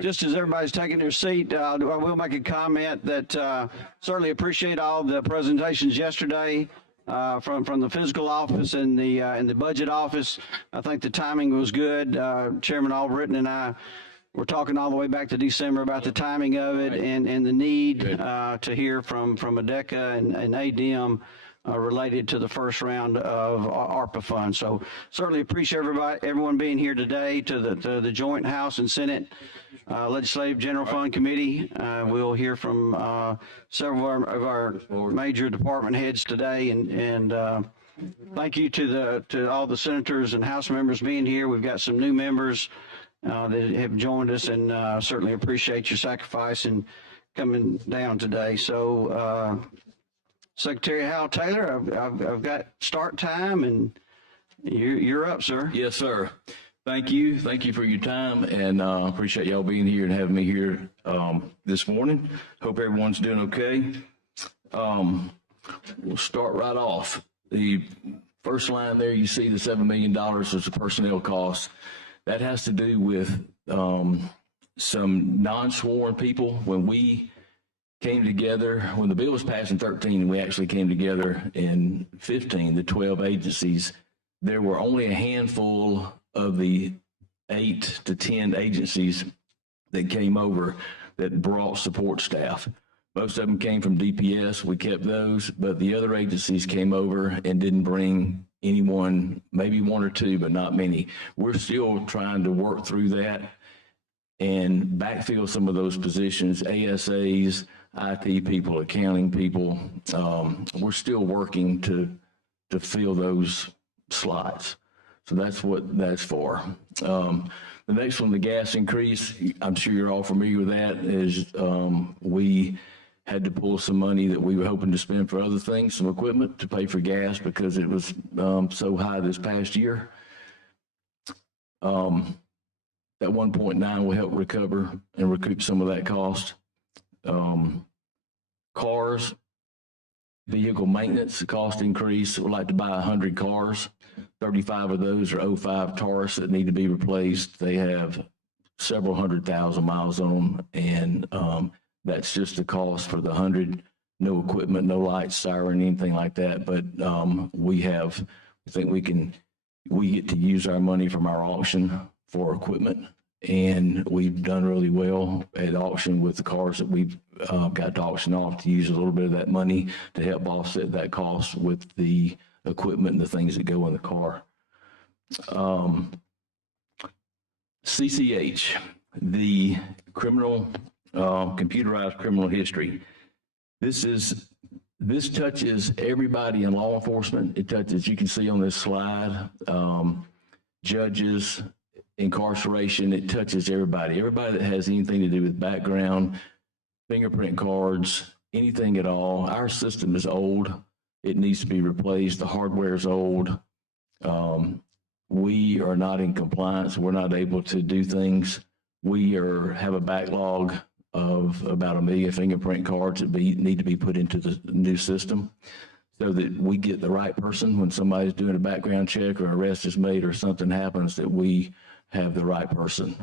Just as everybody's taking their seat, I will make a comment that certainly appreciate all the presentations yesterday from the fiscal office and the budget office. I think the timing was good. Chairman Albritton and I were talking all the way back to December about the timing of it and the need to hear from ADECA and ADM related to the first round of ARPA funds. So certainly appreciate everyone being here today to the Joint House and Senate Legislative General Fund Committee. We'll hear from several of our major department heads today, and thank you to all the senators and House members being here. We've got some new members that have joined us, and certainly appreciate your sacrifice in coming down today. So Secretary Hal Taylor, I've got start time, and you're up, sir. Yes, sir. Thank you. Thank you for your time, and appreciate y'all being here and having me here this morning. Hope everyone's doing okay. We'll start right off. The first line there, you see the $7 million is the personnel costs. That has to do with some non-sworn people. When we came together, when the bill was passed in 13, we actually came together in 15, the 12 agencies. There were only a handful of the 8 to 10 agencies that came over that brought support staff. Most of them came from DPS. We kept those, but the other agencies came over and didn't bring anyone, maybe 1 or 2, but not many. We're still trying to work through that and backfill some of those positions, ASAs, IT people, accounting people. We're still working to fill those slots. So that's what that's for. The next one, the gas increase, I'm sure you're all familiar with that, is we had to pull some money that we were hoping to spend for other things, some equipment to pay for gas because it was so high this past year. That 1.9 will help recover and recoup some of that cost. Cars, vehicle maintenance cost increase. We'd like to buy 100 cars. 35 of those are 05 Taurus that need to be replaced. They have several 100,000 miles on them, and that's just the cost for the 100. No equipment, no lights, siren, anything like that. But we think we get to use our money from our auction for equipment, and we've done really well at auction with the cars that we've got to auction off, to use a little bit of that money to help offset that cost with the equipment and the things that go in the car. CCH, the computerized criminal history. This touches everybody in law enforcement. It touches, you can see on this slide, judges, incarceration. It touches everybody that has anything to do with background, fingerprint cards, anything at all. Our system is old. It needs to be replaced. The hardware is old. We are not in compliance. We're not able to do things. We have a backlog of about 1 million fingerprint cards that need to be put into the new system so that we get the right person when somebody's doing a background check or arrest is made or something happens, that we have the right person.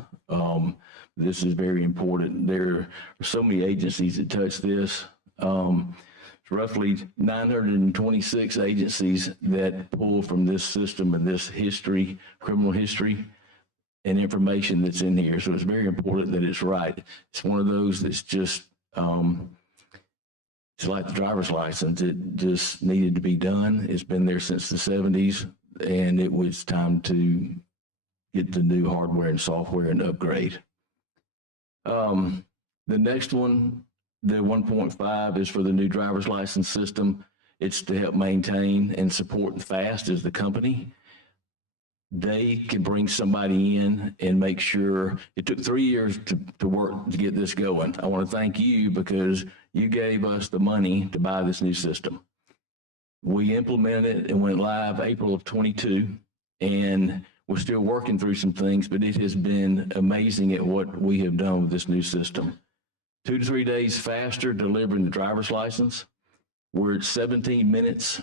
This is very important. There are so many agencies that touch this. It's roughly 926 agencies that pull from this system and this history, criminal history, and information that's in here. So it's very important that it's right. It's one of those that's just, it's like the driver's license. It just needed to be done. It's been there since the 70s, and it was time to get the new hardware and software and upgrade. The next one, the 1.5, is for the new driver's license system. It's to help maintain and support FAST as the company. They can bring somebody in and make sure. It took 3 years to work to get this going. I want to thank you because you gave us the money to buy this new system. We implemented it and went live April of 22, and we're still working through some things, but it has been amazing at what we have done with this new system. 2 to 3 days faster delivering the driver's license. We're at 17 minutes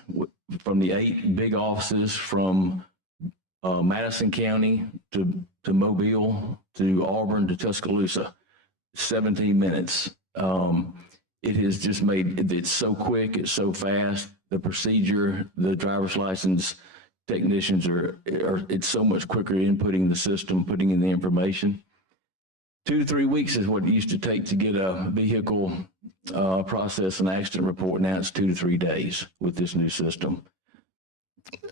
from the 8 big offices from Madison County to Mobile to Auburn to Tuscaloosa. 17 minutes. It has just made it's so quick, it's so fast. The procedure, the driver's license technicians are it's so much quicker inputting the system, putting in the information. 2 to 3 weeks is what it used to take to get a vehicle process an accident report. Now it's 2 to 3 days with this new system.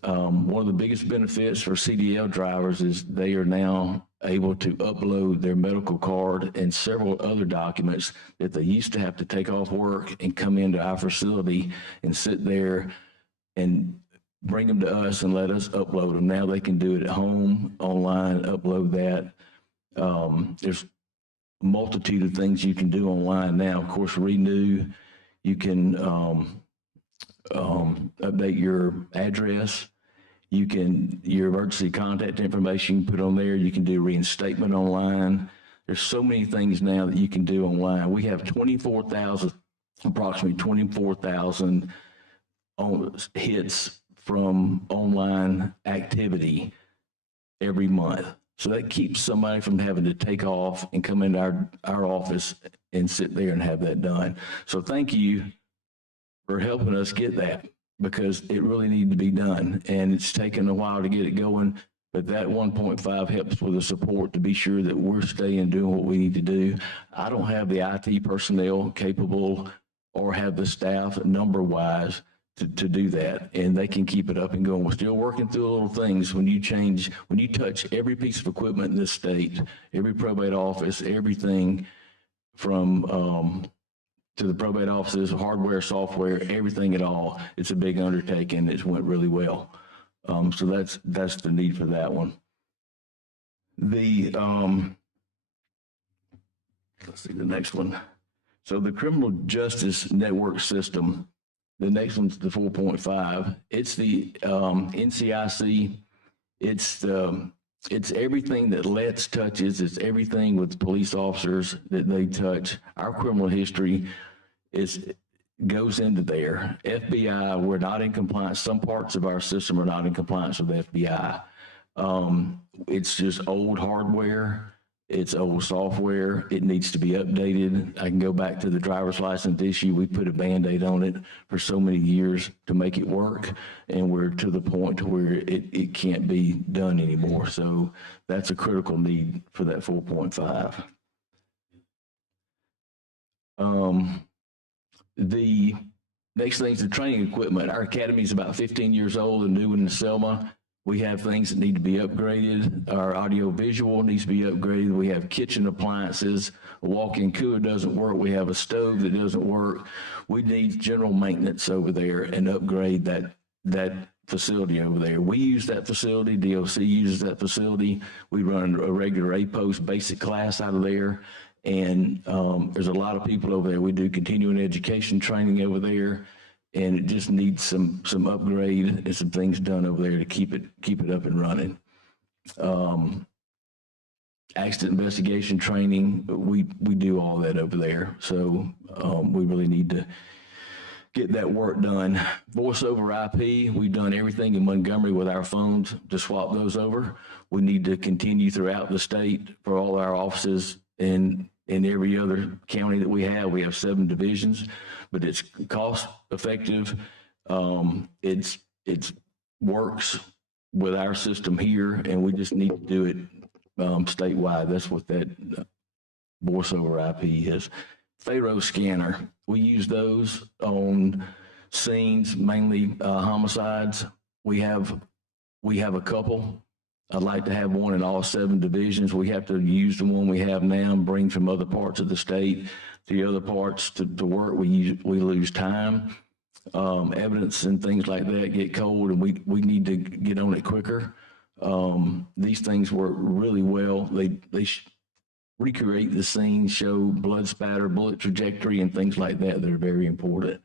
One of the biggest benefits for CDL drivers is they are now able to upload their medical card and several other documents that they used to have to take off work and come into our facility and sit there and bring them to us and let us upload them. Now they can do it at home, online, upload that. There's a multitude of things you can do online now. Of course, renew, you can update your address. You can, your emergency contact information you can put on there. You can do reinstatement online. There's so many things now that you can do online. We have approximately 24,000 hits from online activity every month. So that keeps somebody from having to take off and come into our office and sit there and have that done. So thank you for helping us get that, because it really needed to be done, and it's taken a while to get it going, but that 1.5 helps with the support to be sure that we're staying doing what we need to do. I don't have the IT personnel capable or have the staff number-wise to do that, and they can keep it up and going. We're still working through little things. When you touch every piece of equipment in this state, every probate office, everything from to the probate offices, hardware, software, everything at all. It's a big undertaking. It's went really well. So that's the need for that one. The let's see the next one. So the criminal justice network system, the next one's the 4.5. It's the NCIC. It's everything that Let's touches. It's everything with police officers that they touch. Our criminal history goes into there. FBI, we're not in compliance. Some parts of our system are not in compliance with FBI. It's just old hardware. It's old software. It needs to be updated. I can go back to the driver's license issue. We put a Band-Aid on it for so many years to make it work, and we're to the point where it can't be done anymore. So that's a critical need for that 4.5. The next thing is the training equipment. Our academy is about 15 years old, a new one in Selma. We have things that need to be upgraded. Our audio visual needs to be upgraded. We have kitchen appliances. A walk-in cooler doesn't work. We have a stove that doesn't work. We need general maintenance over there and upgrade that facility over there. We use that facility. DOC uses that facility. We run a regular A-Post basic class out of there. And there's a lot of people over there. We do continuing education training over there. And it just needs some upgrade and some things done over there to keep it up and running. Accident investigation training, we do all that over there. So we really need to get that work done. Voice over IP, we've done everything in Montgomery with our phones to swap those over. We need to continue throughout the state for all our offices in every other county that we have. We have 7 divisions, but it's cost effective. It's works with our system here, and we just need to do it statewide. That's what that voice over IP is. Pharaoh scanner, we use those on scenes, mainly homicides. We have a couple. I'd like to have one in all 7 divisions. We have to use the one we have now and bring from other parts of the state to the other parts to work. We lose time. Evidence and things like that get cold, and we need to get on it quicker. These things work really well. They recreate the scene, show blood spatter, bullet trajectory, and things like that are very important.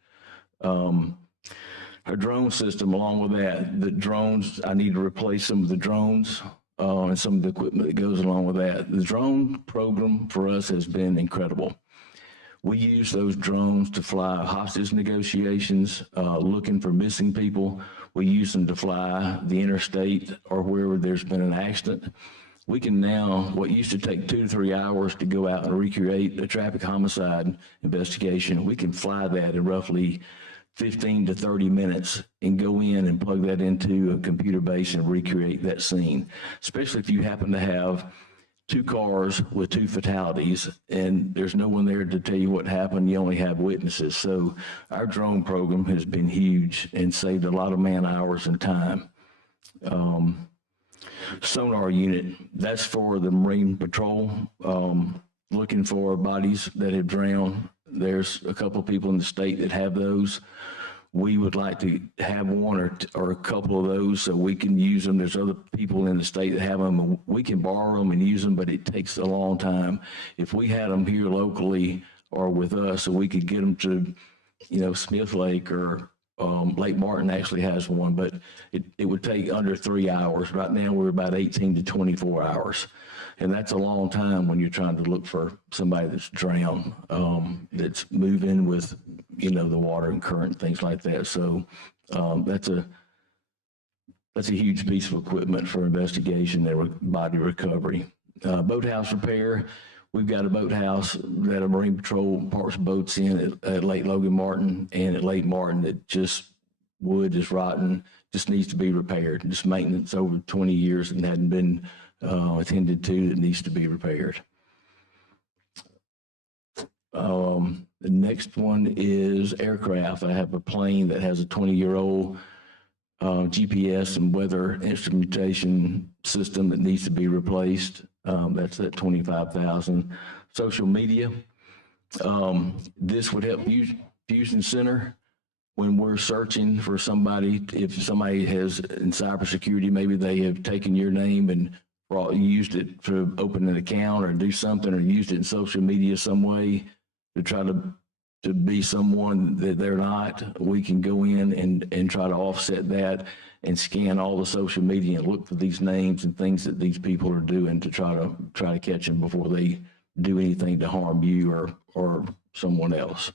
Our drone system, along with that, the drones, I need to replace some of the drones and some of the equipment that goes along with that. The drone program for us has been incredible. We use those drones to fly hostage negotiations, looking for missing people. We use them to fly the interstate or wherever there's been an accident. We can now, what used to take 2 to 3 hours to go out and recreate a traffic homicide investigation, we can fly that in roughly 15 to 30 minutes and go in and plug that into a computer base and recreate that scene, especially if you happen to have 2 cars with 2 fatalities and there's no one there to tell you what happened. You only have witnesses. So our drone program has been huge and saved a lot of man hours and time. Sonar unit, that's for the Marine Patrol, looking for bodies that have drowned. There's a couple of people in the state that have those. We would like to have one or a couple of those so we can use them. There's other people in the state that have them, and we can borrow them and use them, but it takes a long time. If we had them here locally or with us, so we could get them to, Smith Lake or Lake Martin actually has one, but it would take under 3 hours. Right now, we're about 18 to 24 hours. And that's a long time when you're trying to look for somebody that's drowned, that's moving with, the water and current, things like that. So that's a huge piece of equipment for investigation and body recovery. Boathouse repair. We've got a boathouse that a Marine Patrol parks boats in at Lake Logan Martin and at Lake Martin that just wood is rotten, just needs to be repaired. Just maintenance over 20 years and hadn't been attended to, that needs to be repaired. The next one is aircraft. I have a plane that has a 20-year-old GPS and weather instrumentation system that needs to be replaced. That's at $25,000. Social media. This would help Fusion Center when we're searching for somebody. If somebody has in cybersecurity, maybe they have taken your name and used it to open an account or do something, or used it in social media some way to try to be someone that they're not. We can go in and try to offset that and scan all the social media and look for these names and things that these people are doing to try to catch them before they do anything to harm you or someone else.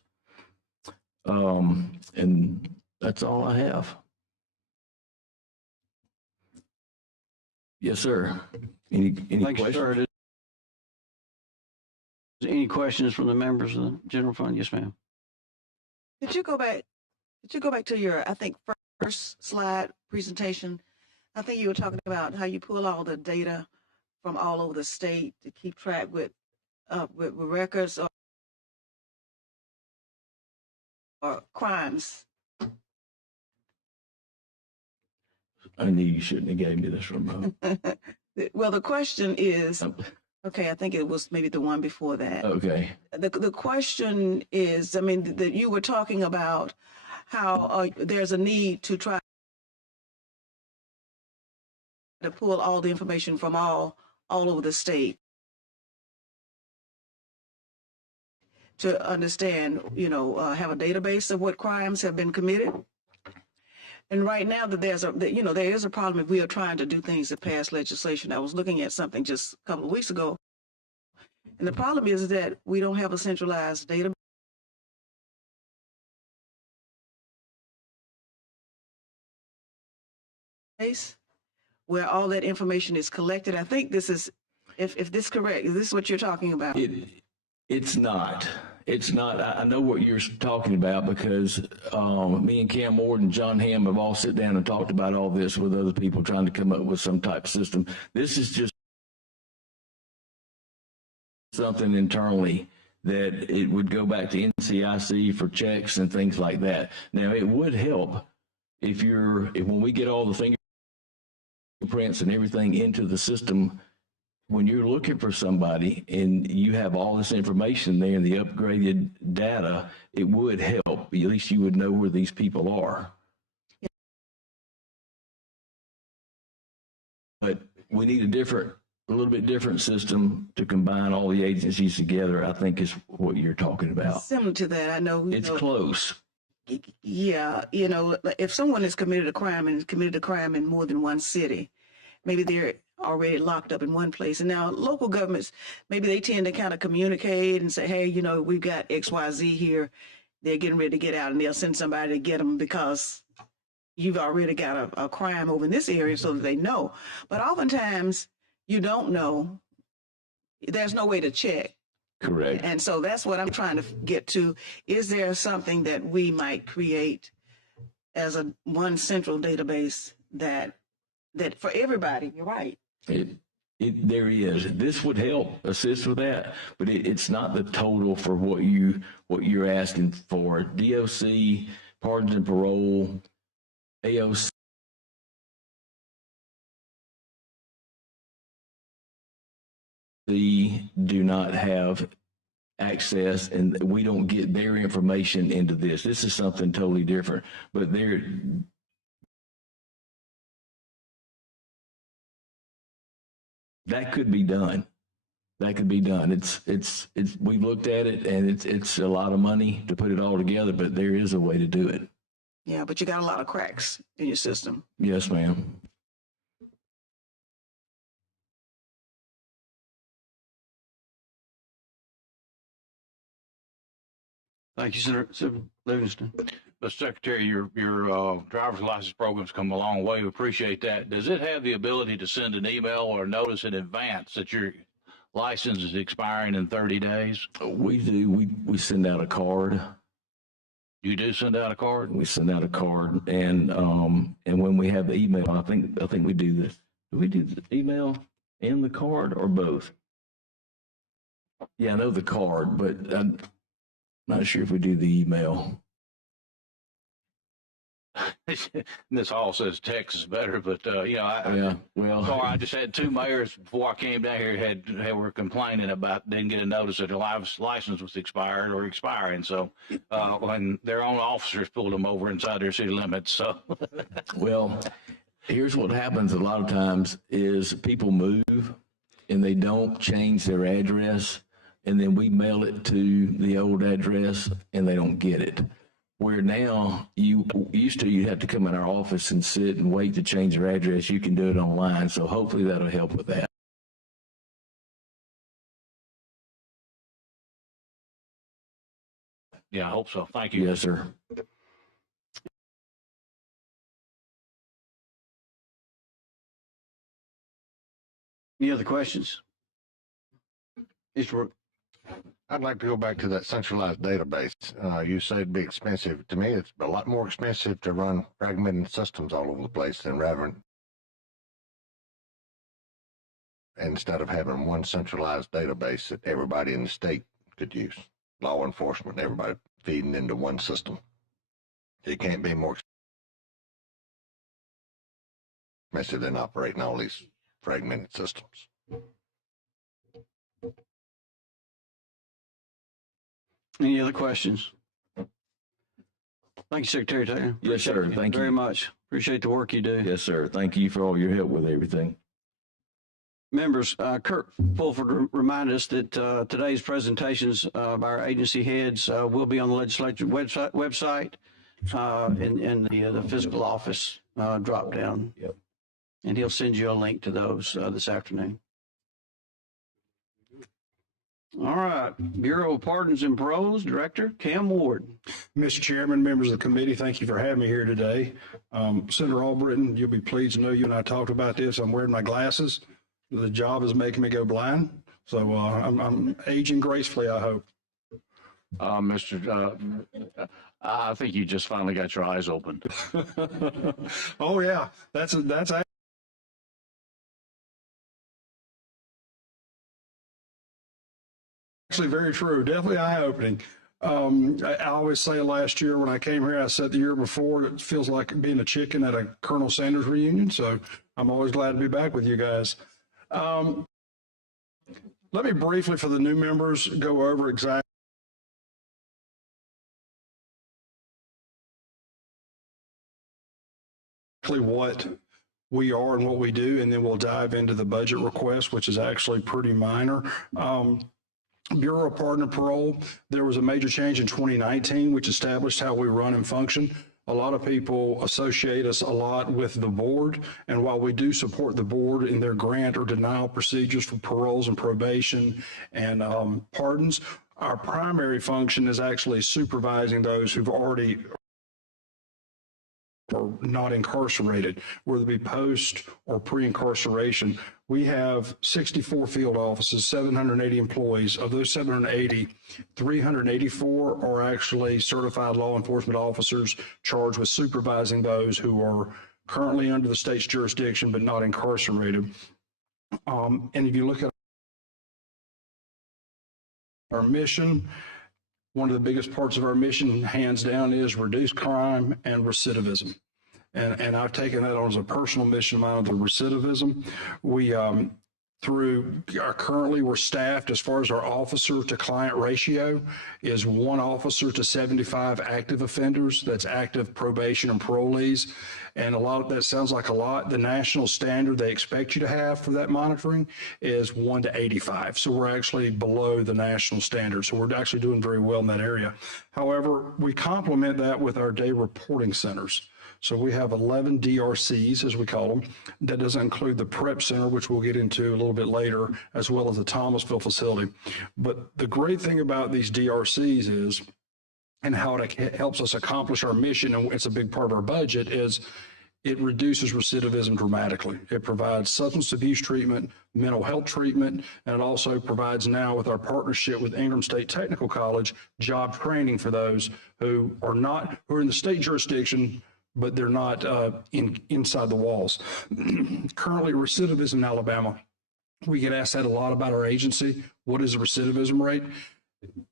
And that's all I have. Yes, sir. Any Thanks, questions? sir. Any questions from the members of the general fund? Yes, ma'am. Did you go back to your, I think, first slide presentation? I think you were talking about how you pull all the data from all over the state to keep track with records or crimes. I knew you shouldn't have gave me this remote. Well, the question is, okay, I think it was maybe the one before that. Okay. The question is, I mean, that you were talking about how there's a need to try to pull all the information from all over the state to understand, have a database of what crimes have been committed. And right now that there is a problem if we are trying to do things that pass legislation. I was looking at something just a couple of weeks ago, and the problem is that we don't have a centralized database where all that information is collected. I think this is, if this is correct, is this what you're talking about? It's not. It's not. I know what you're talking about because me and Cam Ward and John Hamm have all sit down and talked about all this with other people trying to come up with some type of system. This is just something internally that it would go back to NCIC for checks and things like that. Now, it would help if when we get all the fingerprints and everything into the system, when you're looking for somebody and you have all this information there and the upgraded data, it would help. At least you would know where these people are. But we need a little bit different system to combine all the agencies together, I think is what you're talking about. Similar to that, I know. It's close. Yeah, if someone has committed a crime in more than one city, maybe they're already locked up in one place. And now local governments, maybe they tend to kind of communicate and say, hey, you know, we've got XYZ here. They're getting ready to get out, and they'll send somebody to get them because you've already got a crime over in this area so that they know. But oftentimes you don't know. There's no way to check. Correct. And so that's what I'm trying to get to. Is there something that we might create as one central database that for everybody? You're right. There is. This would help assist with that, but it's not the total for what you're asking for. DOC, pardons and parole, AOC. Do not have access, and we don't get their information into this. This is something totally different, but that could be done. That could be done. It's we looked at it, and it's a lot of money to put it all together, but there is a way to do it. Yeah, but you got a lot of cracks in your system. Yes, ma'am. Thank you, Senator Livingston. Mr. Secretary, your driver's license program's come a long way. We appreciate that. Does it have the ability to send an email or notice in advance that your license is expiring in 30 days? We do. We send out a card. You do send out a card? We send out a card, and when we have the email, I think we do this. Do we do the email and the card, or both? Yeah, I know the card, but I'm not sure if we do the email. This all says text is better, but you know, Yeah, well, sorry, I just had two mayors before I came down here were complaining about didn't get a notice that their license was expired or expiring. So when their own officers pulled them over inside their city limits. So well, here's what happens a lot of times is people move and they don't change their address, and then we mail it to the old address and they don't get it. Where now you'd have to come in our office and sit and wait to change your address. You can do it online. So hopefully that'll help with that. yeah, I hope so. Thank you. Yes, sir. Any other questions? I'd like to go back to that centralized database. You say it'd be expensive. To me, it's a lot more expensive to run fragmented systems all over the place instead of having one centralized database that everybody in the state could use. Law enforcement, everybody feeding into one system. It can't be more expensive than operating all these fragmented systems. Any other questions? Thank you, Secretary Taylor. Yes, sir. Thank you very much. Appreciate the work you do. Yes, sir. Thank you for all your help with everything. Members, Kurt Fulford reminded us that today's presentations by our agency heads will be on the legislature website in the fiscal office drop down. Yep. And he'll send you a link to those this afternoon. All right, Bureau of Pardons and Paroles Director Cam Ward. Mr. Chairman, members of the committee, thank you for having me here today. Senator Albritton, you'll be pleased to know you and I talked about this. I'm wearing my glasses. The job is making me go blind. So I'm aging gracefully, I hope. I think you just finally got your eyes opened. Oh, yeah, that's actually very true. Definitely eye-opening. I always say last year when I came here, I said the year before, it feels like being a chicken at a Colonel Sanders reunion. So I'm always glad to be back with you guys. Let me briefly, for the new members, go over exactly what we are and what we do, and then we'll dive into the budget request, which is actually pretty minor. Bureau of Pardon and Parole, there was a major change in 2019, which established how we run and function. A lot of people associate us a lot with the board, and while we do support the board in their grant or denial procedures for paroles and probation and pardons, our primary function is actually supervising those who've already or not incarcerated, whether it be post or pre-incarceration. We have 64 field offices, 780 employees. Of those 780, 384 are actually certified law enforcement officers charged with supervising those who are currently under the state's jurisdiction but not incarcerated. And if you look at our mission, one of the biggest parts of our mission, hands down, is reduce crime and recidivism. And I've taken that on as a personal mission of mine, the recidivism. We, currently we're staffed as far as our officer to client ratio is 1 officer to 75 active offenders. That's active probation and parolees. And a lot of that sounds like a lot. The national standard they expect you to have for that monitoring is 1 to 85. So we're actually below the national standard. So we're actually doing very well in that area. However, we complement that with our day reporting centers. So we have 11 DRCs, as we call them. That doesn't include the prep center, which we'll get into a little bit later, as well as the Thomasville facility. But the great thing about these DRCs is, and how it helps us accomplish our mission, and it's a big part of our budget, is it reduces recidivism dramatically. It provides substance abuse treatment, mental health treatment, and it also provides now, with our partnership with Ingram State Technical College, job training for those who are in the state jurisdiction, but they're not inside the walls. Currently, recidivism in Alabama, we get asked that a lot about our agency. What is the recidivism rate?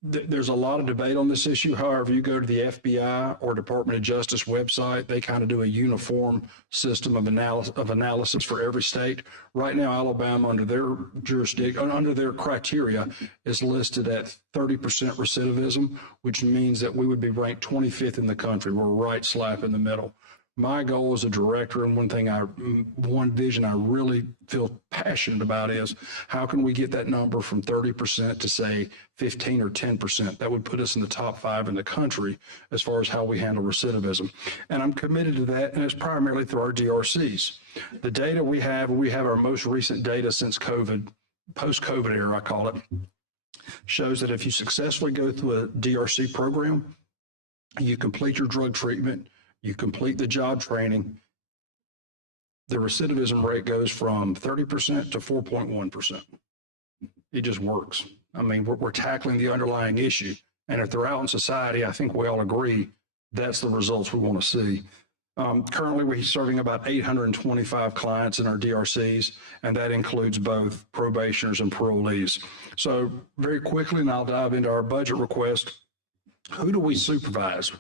There's a lot of debate on this issue. However, you go to the FBI or Department of Justice website, they kind of do a uniform system of analysis for every state. Right now, Alabama, under their jurisdiction, under their criteria, is listed at 30% recidivism, which means that we would be ranked 25th in the country. We're right slap in the middle. My goal as a director, and one vision I really feel passionate about, is how can we get that number from 30% to say 15 or 10%? That would put us in the top 5 in the country as far as how we handle recidivism. And I'm committed to that, and it's primarily through our DRCs. The data we have our most recent data since COVID, post-COVID era, I call it, shows that if you successfully go through a DRC program, you complete your drug treatment, you complete the job training, the recidivism rate goes from 30% to 4.1%. It just works. I mean, we're tackling the underlying issue. And if they're out in society, I think we all agree that's the results we want to see. Currently, we're serving about 825 clients in our DRCs, and that includes both probationers and parolees. So very quickly, and I'll dive into our budget request, who do we supervise?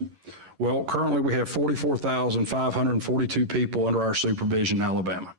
Well, currently we have 44,542 people under our supervision in Alabama.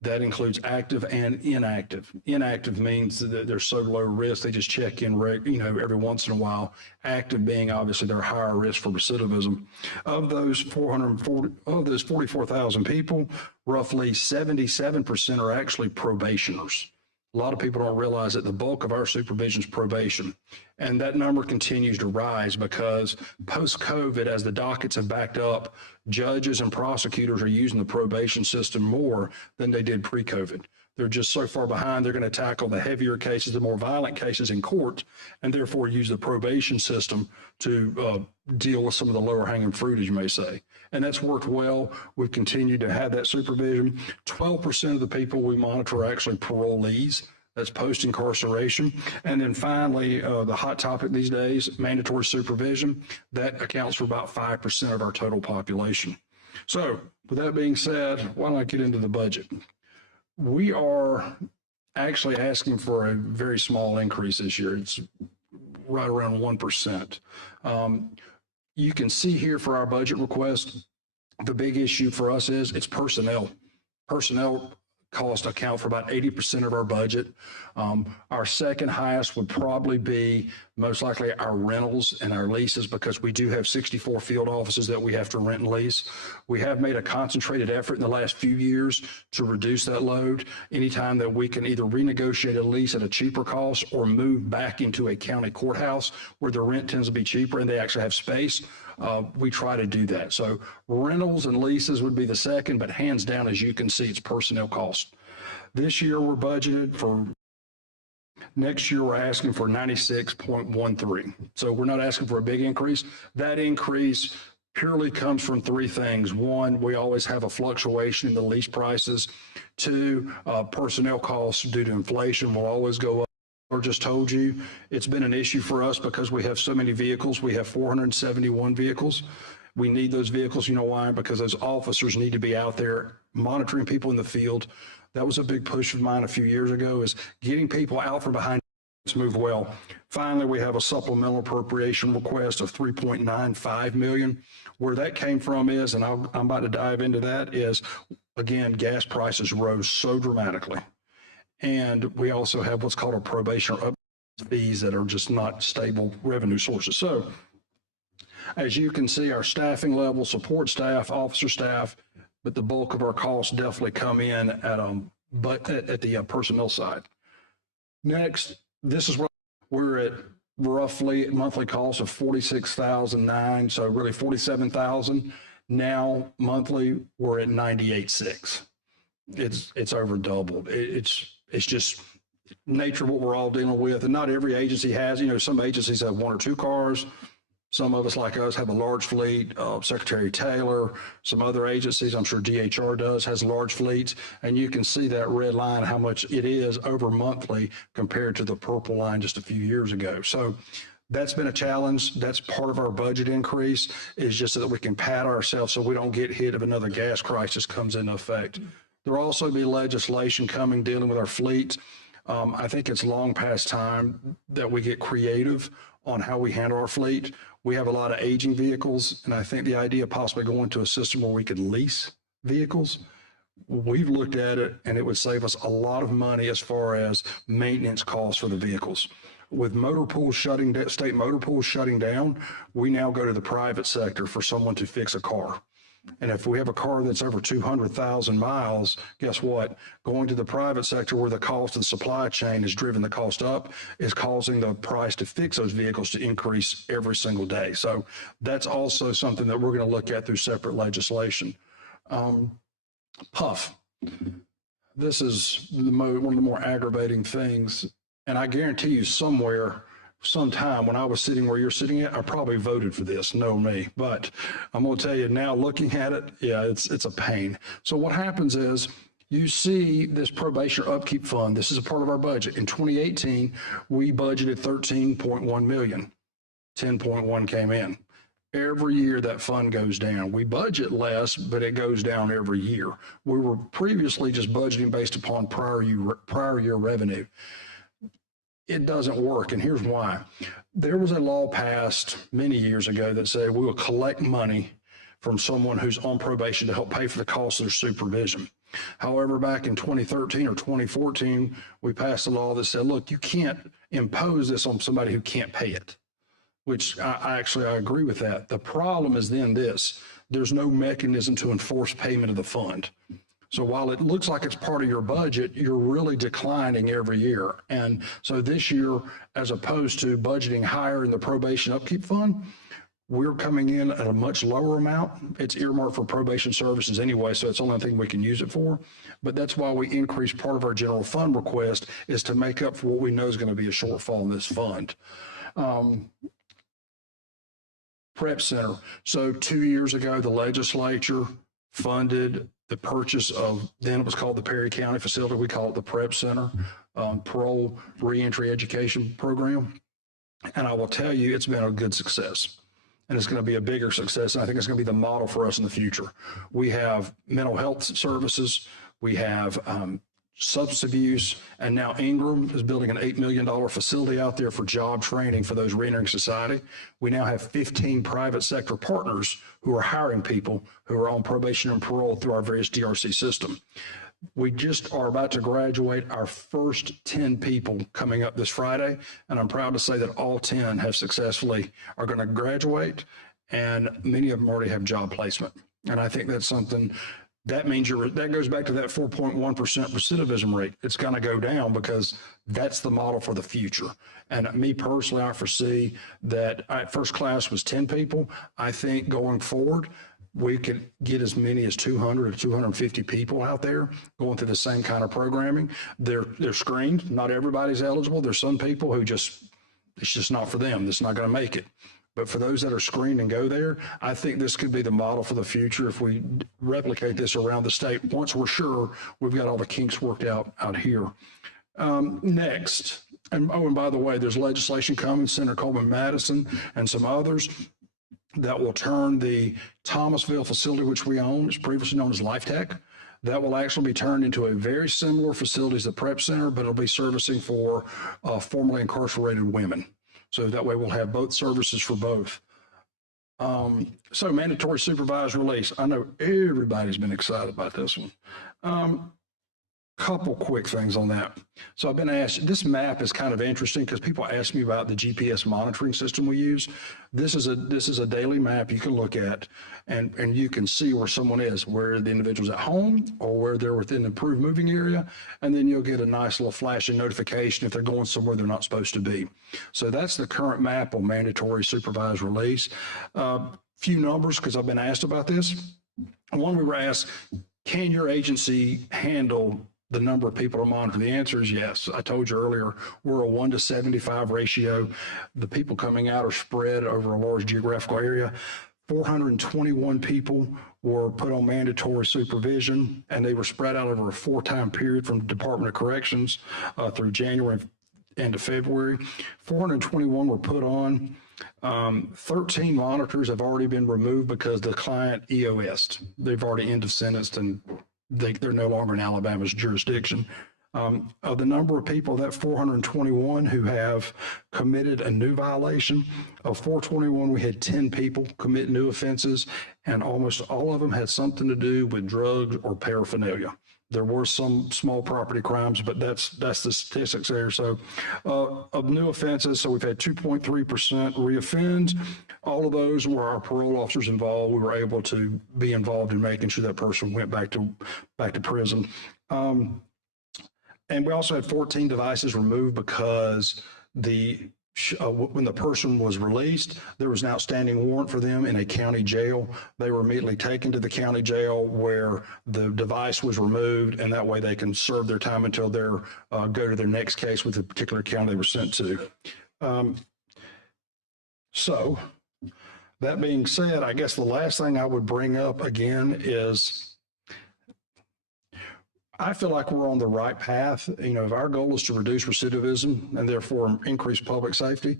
That includes active and inactive. Inactive means that they're so low risk, they just check in every once in a while. Active being obviously they're higher risk for recidivism. Of those 44,000 people, roughly 77% are actually probationers. A lot of people don't realize that the bulk of our supervision is probation. And that number continues to rise because post-COVID, as the dockets have backed up, judges and prosecutors are using the probation system more than they did pre-COVID. They're just so far behind, they're going to tackle the heavier cases, the more violent cases in court, and therefore use the probation system to deal with some of the lower hanging fruit, as you may say. And that's worked well. We've continued to have that supervision. 12% of the people we monitor are actually parolees. That's post-incarceration. And then finally, the hot topic these days, mandatory supervision. That accounts for about 5% of our total population. So with that being said, why don't I get into the budget? We are actually asking for a very small increase this year. It's right around 1%. You can see here for our budget request, the big issue for us is it's personnel. Personnel costs account for about 80% of our budget. Our second highest would probably be most likely our rentals and our leases, because we do have 64 field offices that we have to rent and lease. We have made a concentrated effort in the last few years to reduce that load. Anytime that we can either renegotiate a lease at a cheaper cost or move back into a county courthouse where the rent tends to be cheaper and they actually have space, we try to do that. So rentals and leases would be the second, but hands down, as you can see, it's personnel cost. This year we're budgeted for, next year we're asking for 96.13. So we're not asking for a big increase. That increase purely comes from three things. One, we always have a fluctuation in the lease prices. Two, personnel costs due to inflation will always go up. Or just told you, it's been an issue for us because we have so many vehicles. We have 471 vehicles. We need those vehicles. You know why? Because those officers need to be out there monitoring people in the field. That was a big push of mine a few years ago, is getting people out from behind to move well. Finally, we have a supplemental appropriation request of $3.95 million. Where that came from is, and I'm about to dive into that, is, again, gas prices rose so dramatically. And we also have what's called a probation or up fees that are just not stable revenue sources. So as you can see, our staffing level, support staff, officer staff, but the bulk of our costs definitely come in at the personnel side. Next, this is where we're at roughly monthly costs of $46,009, so really $47,000. Now monthly we're at $98,600. It's over doubled. It's just nature of what we're all dealing with. And not every agency has, some agencies have one or two cars. Some of us like us have a large fleet. Secretary Taylor, some other agencies, I'm sure DHR does, has large fleets. And you can see that red line, how much it is over monthly compared to the purple line just a few years ago. So that's been a challenge. That's part of our budget increase, is just so that we can pad ourselves so we don't get hit if another gas crisis comes into effect. There'll also be legislation coming dealing with our fleet. I think it's long past time that we get creative on how we handle our fleet. We have a lot of aging vehicles, and I think the idea of possibly going to a system where we could lease vehicles, we've looked at it, and it would save us a lot of money as far as maintenance costs for the vehicles. With motor pools state motor pools shutting down, we now go to the private sector for someone to fix a car. And if we have a car that's over 200,000 miles, guess what? Going to the private sector, where the cost of the supply chain has driven the cost up, is causing the price to fix those vehicles to increase every single day. So that's also something that we're going to look at through separate legislation. PUF. This is one of the more aggravating things. And I guarantee you sometime when I was sitting where you're sitting at, I probably voted for this, know me. But I'm going to tell you now, looking at it, yeah, it's a pain. So what happens is, you see this probation upkeep fund. This is a part of our budget. In 2018, we budgeted $13.1 million. 10.1 came in. Every year that fund goes down. We budget less, but it goes down every year. We were previously just budgeting based upon prior year revenue. It doesn't work, and here's why. There was a law passed many years ago that said we will collect money from someone who's on probation to help pay for the cost of their supervision. However, back in 2013 or 2014, we passed a law that said, look, you can't impose this on somebody who can't pay it, which I agree with that. The problem is then this: there's no mechanism to enforce payment of the fund. So while it looks like it's part of your budget, you're really declining every year. And so this year, as opposed to budgeting higher in the probation upkeep fund, we're coming in at a much lower amount. It's earmarked for probation services anyway, so it's the only thing we can use it for. But that's why we increased part of our general fund request, is to make up for what we know is going to be a shortfall in this fund. Prep Center. So 2 years ago, the legislature funded the purchase of, then it was called the Perry County facility. We call it the Prep Center, Parole Reentry Education Program. And I will tell you, it's been a good success. And it's going to be a bigger success. And I think it's going to be the model for us in the future. We have mental health services. We have substance abuse. And now Ingram is building an $8 million facility out there for job training for those reentering society. We now have 15 private sector partners who are hiring people who are on probation and parole through our various DRC system. We just are about to graduate our first 10 people coming up this Friday. And I'm proud to say that all 10 are going to graduate, and many of them already have job placement. And I think that's something that means that goes back to that 4.1% recidivism rate. It's going to go down because that's the model for the future. And me personally, I foresee that first class was 10 people. I think going forward, we could get as many as 200 or 250 people out there going through the same kind of programming. They're screened. Not everybody's eligible. There's some people who it's just not for them. It's not going to make it. But for those that are screened and go there, I think this could be the model for the future if we replicate this around the state once we're sure we've got all the kinks worked out here. Next, and by the way, there's legislation coming, Senator Coleman Madison and some others, that will turn the Thomasville facility, which we own, is previously known as Life Tech. That will actually be turned into a very similar facility as the Prep Center, but it'll be servicing for formerly incarcerated women. So that way we'll have both services for both. So mandatory supervised release. I know everybody's been excited about this one. Couple quick things on that. So I've been asked, this map is kind of interesting because people ask me about the GPS monitoring system we use. This is a daily map you can look at and you can see where someone is, where the individual's at home or where they're within the approved moving area. And then you'll get a nice little flashing notification if they're going somewhere they're not supposed to be. So that's the current map on mandatory supervised release. Few numbers because I've been asked about this. One, we were asked, can your agency handle the number of people to monitor? The answer is yes. I told you earlier, we're a 1 to 75 ratio. The people coming out are spread over a large geographical area. 421 people were put on mandatory supervision, and they were spread out over a 4-time period from Department of Corrections through January into February. 421 were put on. 13 monitors have already been removed because the client EOS'd. They've already end of sentenced and they're no longer in Alabama's jurisdiction. Of the number of people, that 421 who have committed a new violation, of 421, we had 10 people commit new offenses, and almost all of them had something to do with drugs or paraphernalia. There were some small property crimes, but that's the statistics there. So of new offenses, so we've had 2.3% reoffend. All of those were our parole officers involved. We were able to be involved in making sure that person went back to prison. And we also had 14 devices removed because when the person was released, there was an outstanding warrant for them in a county jail. They were immediately taken to the county jail where the device was removed, and that way they can serve their time until they go to their next case with the particular county they were sent to. So that being said, I guess the last thing I would bring up again is I feel like we're on the right path. You know, if our goal is to reduce recidivism and therefore increase public safety,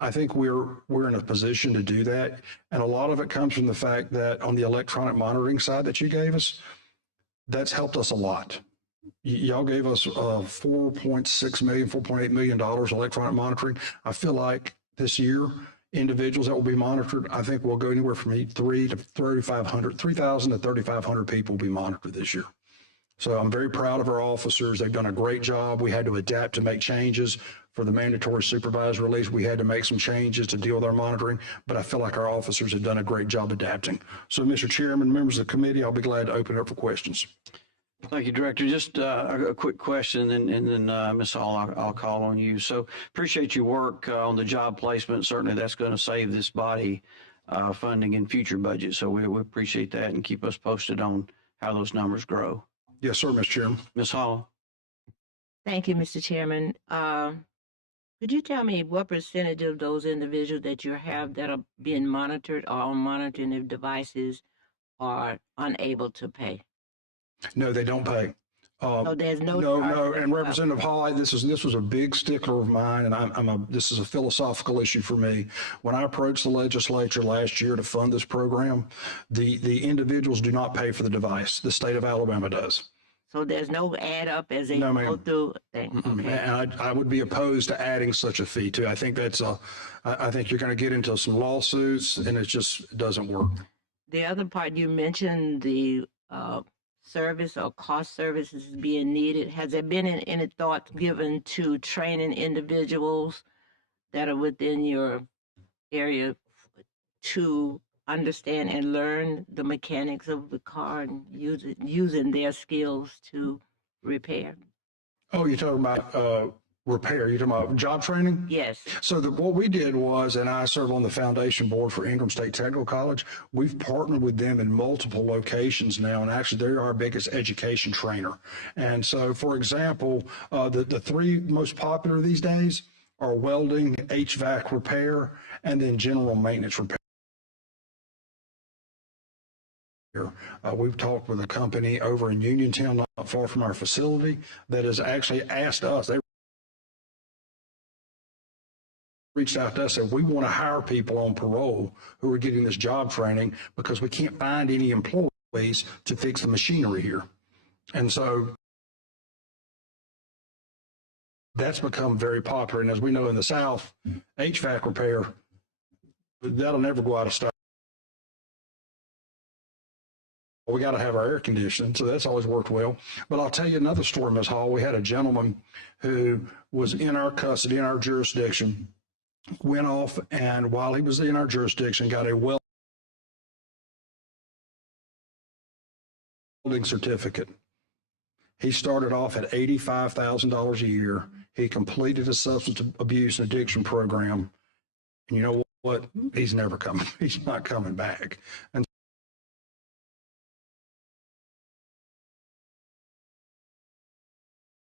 I think we're in a position to do that. And a lot of it comes from the fact that on the electronic monitoring side that you gave us, that's helped us a lot. Y'all gave us $4.6 million, $4.8 million electronic monitoring. I feel like this year, individuals that will be monitored, I think we'll go anywhere from 3,000 to 3,500 people will be monitored this year. So I'm very proud of our officers. They've done a great job. We had to adapt to make changes for the mandatory supervised release. We had to make some changes to deal with our monitoring, but I feel like our officers have done a great job adapting. So, Mr. Chairman, members of the committee, I'll be glad to open it up for questions. Thank you, Director. Just a quick question, and then Ms. Hall, I'll call on you. So appreciate your work on the job placement. Certainly that's going to save this body funding in future budgets. So we appreciate that, and keep us posted on how those numbers grow. Yes, sir, Mr. Chairman. Ms. Hall. Thank you, Mr. Chairman. Could you tell me what percentage of those individuals that you have that are being monitored or on monitoring devices are unable to pay? No, they don't pay. So there's no. No. And Representative Hall, this was a big stickler of mine, and this is a philosophical issue for me. When I approached the legislature last year to fund this program, the individuals do not pay for the device. The state of Alabama does. So there's no add up as they No, go through thing. Okay. And I would be opposed to adding such a fee too. I think I think you're going to get into some lawsuits, and it doesn't work. The other part you mentioned, the service or cost services being needed. Has there been any thought given to training individuals that are within your area to understand and learn the mechanics of the car and using their skills to repair? Oh, you're talking about repair. You're talking about job training? Yes. So what we did was, and I serve on the foundation board for Ingram State Technical College. We've partnered with them in multiple locations now, and actually they're our biggest education trainer. And so, for example, the three most popular these days are welding, HVAC repair, and then general maintenance repair. We've talked with a company over in Uniontown, not far from our facility, that has actually asked us. They reached out to us and said, we want to hire people on parole who are getting this job training because we can't find any employees to fix the machinery here. And so that's become very popular. And as we know in the South, HVAC repair, that'll never go out of style. We got to have our air conditioning, so that's always worked well. But I'll tell you another story, Ms. Hall. We had a gentleman who was in our custody, in our jurisdiction, went off, and while he was in our jurisdiction, got a welding certificate. He started off at $85,000 a year. He completed a substance abuse and addiction program. And you know what? He's never coming. He's not coming back. And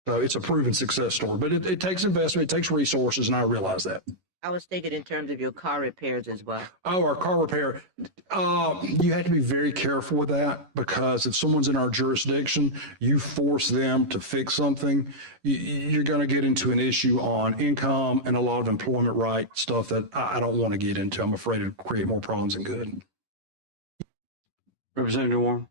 so it's a proven success story, but it takes investment, it takes resources, and I realize that. I was thinking in terms of your car repairs as well. Oh, our car repair. You have to be very careful with that because if someone's in our jurisdiction, you force them to fix something, you're going to get into an issue on income and a lot of employment right stuff that I don't want to get into. I'm afraid it'll create more problems than good. Representative Warren.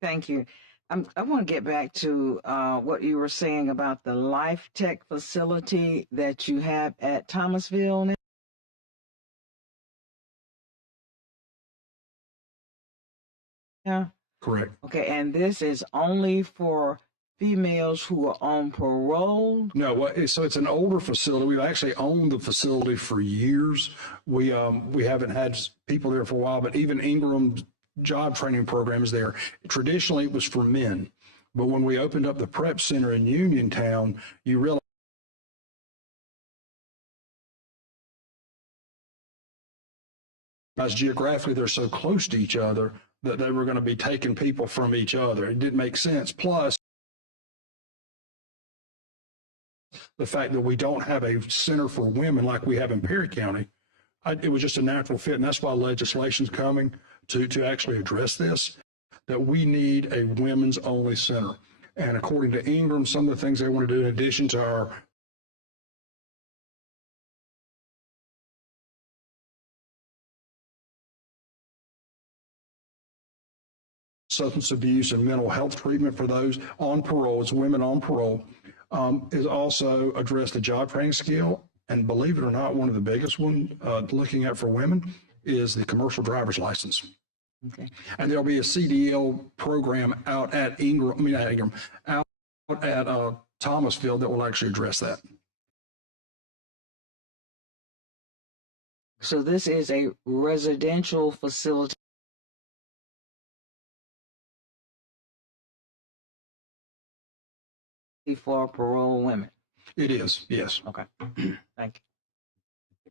Thank you. I want to get back to what you were saying about the Life Tech facility that you have at Thomasville now. Yeah. Correct. Okay, and this is only for females who are on parole? No, so it's an older facility. We've actually owned the facility for years. We haven't had people there for a while, but even Ingram's job training program is there. Traditionally, it was for men, but when we opened up the prep center in Uniontown, you realize geographically they're so close to each other that they were going to be taking people from each other. It didn't make sense. Plus, the fact that we don't have a center for women like we have in Perry County, it was just a natural fit, and that's why legislation's coming to actually address this, that we need a women's only center. And according to Ingram, some of the things they want to do in addition to our substance abuse and mental health treatment for those on parole, it's women on parole, is also address the job training skill. And believe it or not, one of the biggest ones looking at for women is the commercial driver's license. Okay. And there'll be a CDL program out at out at Thomasville that will actually address that. So this is a residential facility for parole women. It is, yes. Okay. Thank you.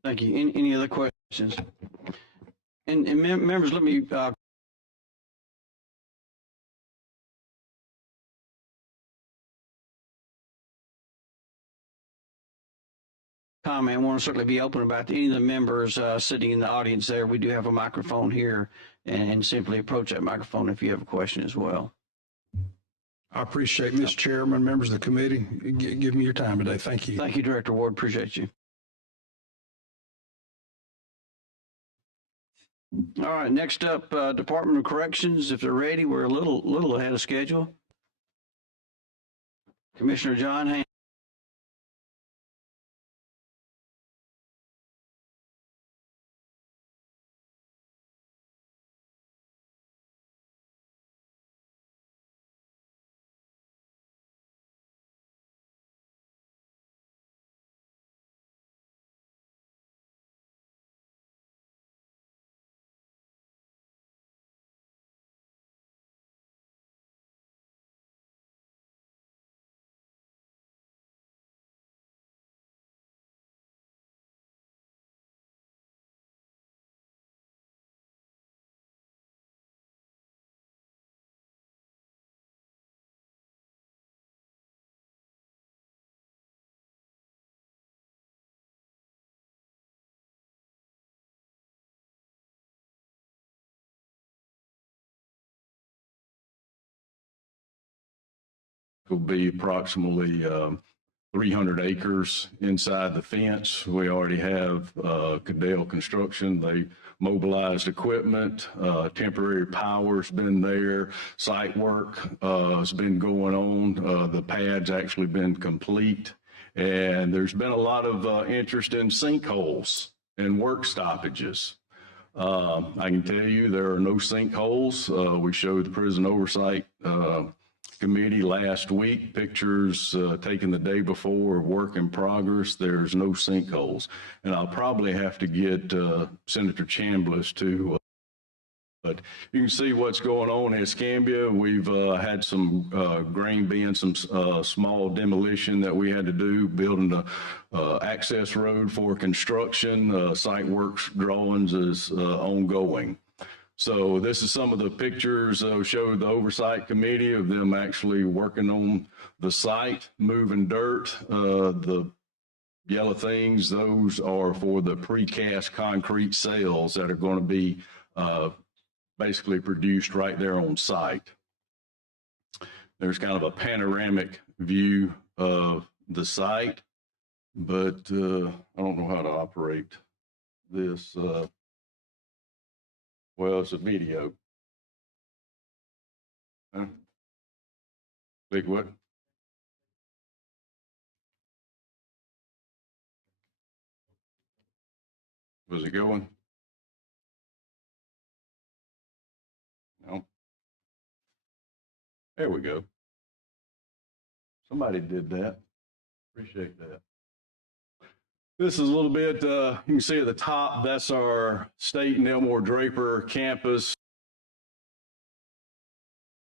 Thank you. Any other questions? And members, let me comment. I want to certainly be open about any of the members sitting in the audience there. We do have a microphone here, and simply approach that microphone if you have a question as well. I appreciate, Mr. Chairman, members of the committee, give me your time today. Thank you. Thank you, Director Ward. Appreciate you. All right, next up, Department of Corrections. If they're ready, we're a little ahead of schedule. Commissioner John Hamm. will be approximately 300 acres inside the fence. We already have Cadell Construction. They mobilized equipment. Temporary power's been there. Site work has been going on. The pad's actually been complete. And there's been a lot of interest in sinkholes and work stoppages. I can tell you there are no sinkholes. We showed the Prison Oversight Committee last week pictures taken the day before of work in progress. There's no sinkholes. And I'll probably have to get Senator Chambliss to but you can see what's going on in Escambia. We've had some grain bin, some small demolition that we had to do, building the access road for construction. Site works drawings is ongoing. So this is some of the pictures showed the Oversight Committee of them actually working on the site, moving dirt. The yellow things, those are for the precast concrete cells that are going to be basically produced right there on site. There's kind of a panoramic view of the site, but I don't know how to operate this. Well, it's a video. Huh? Click what? Was it going? No. There we go. Somebody did that. Appreciate that. This is a little bit, you can see at the top, that's our State and Elmore Draper campus.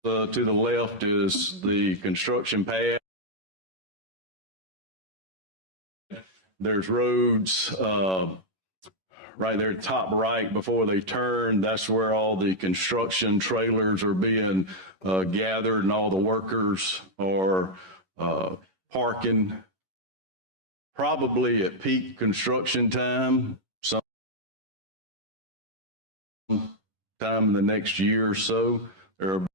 To the left is the construction pad. There's roads right there, top right before they turn. That's where all the construction trailers are being gathered and all the workers are parking. Probably at peak construction time, sometime in the next year or so, there will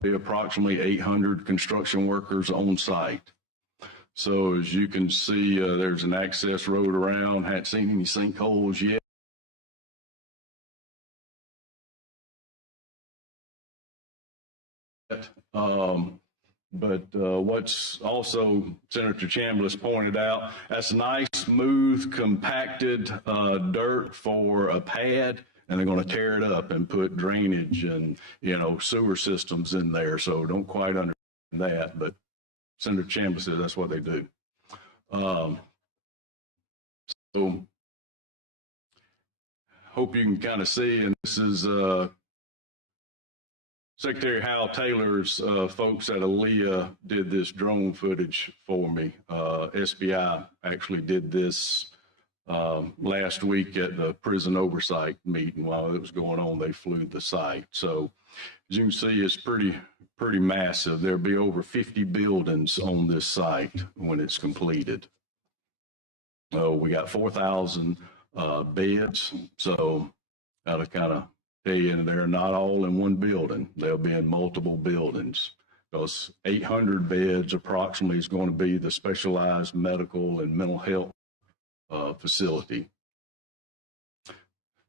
be approximately 800 construction workers on site. So as you can see, there's an access road around. Hadn't seen any sinkholes yet. But what's also Senator Chambliss pointed out, that's nice, smooth, compacted dirt for a pad, and they're going to tear it up and put drainage and, you know, sewer systems in there. So don't quite understand that, but Senator Chambliss says that's what they do. So hope you can kind of see, and this is Secretary Hal Taylor's folks at ALEA did this drone footage for me. SBI actually did this last week at the prison oversight meeting. While it was going on, they flew the site. So as you can see, it's pretty massive. There'll be over 50 buildings on this site when it's completed. We got 4,000 beds, so that'll kind of tell you they're not all in one building. They'll be in multiple buildings. Because 800 beds approximately is going to be the specialized medical and mental health facility.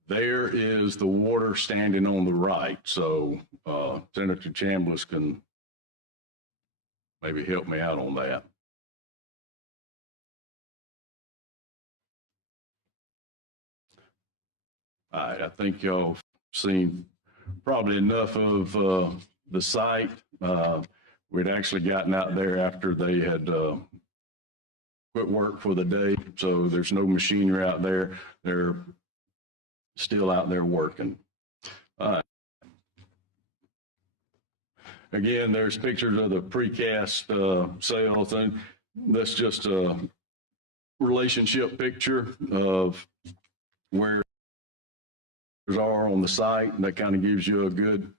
There is the water standing on the right. So Senator Chambliss can maybe help me out on that. All right, I think y'all seen probably enough of the site. We'd actually gotten out there after they had quit work for the day, so there's no machinery out there. They're still out there working. Again, there's pictures of the precast cells, and that's just a relationship picture of where are on the site, and that kind of gives you a good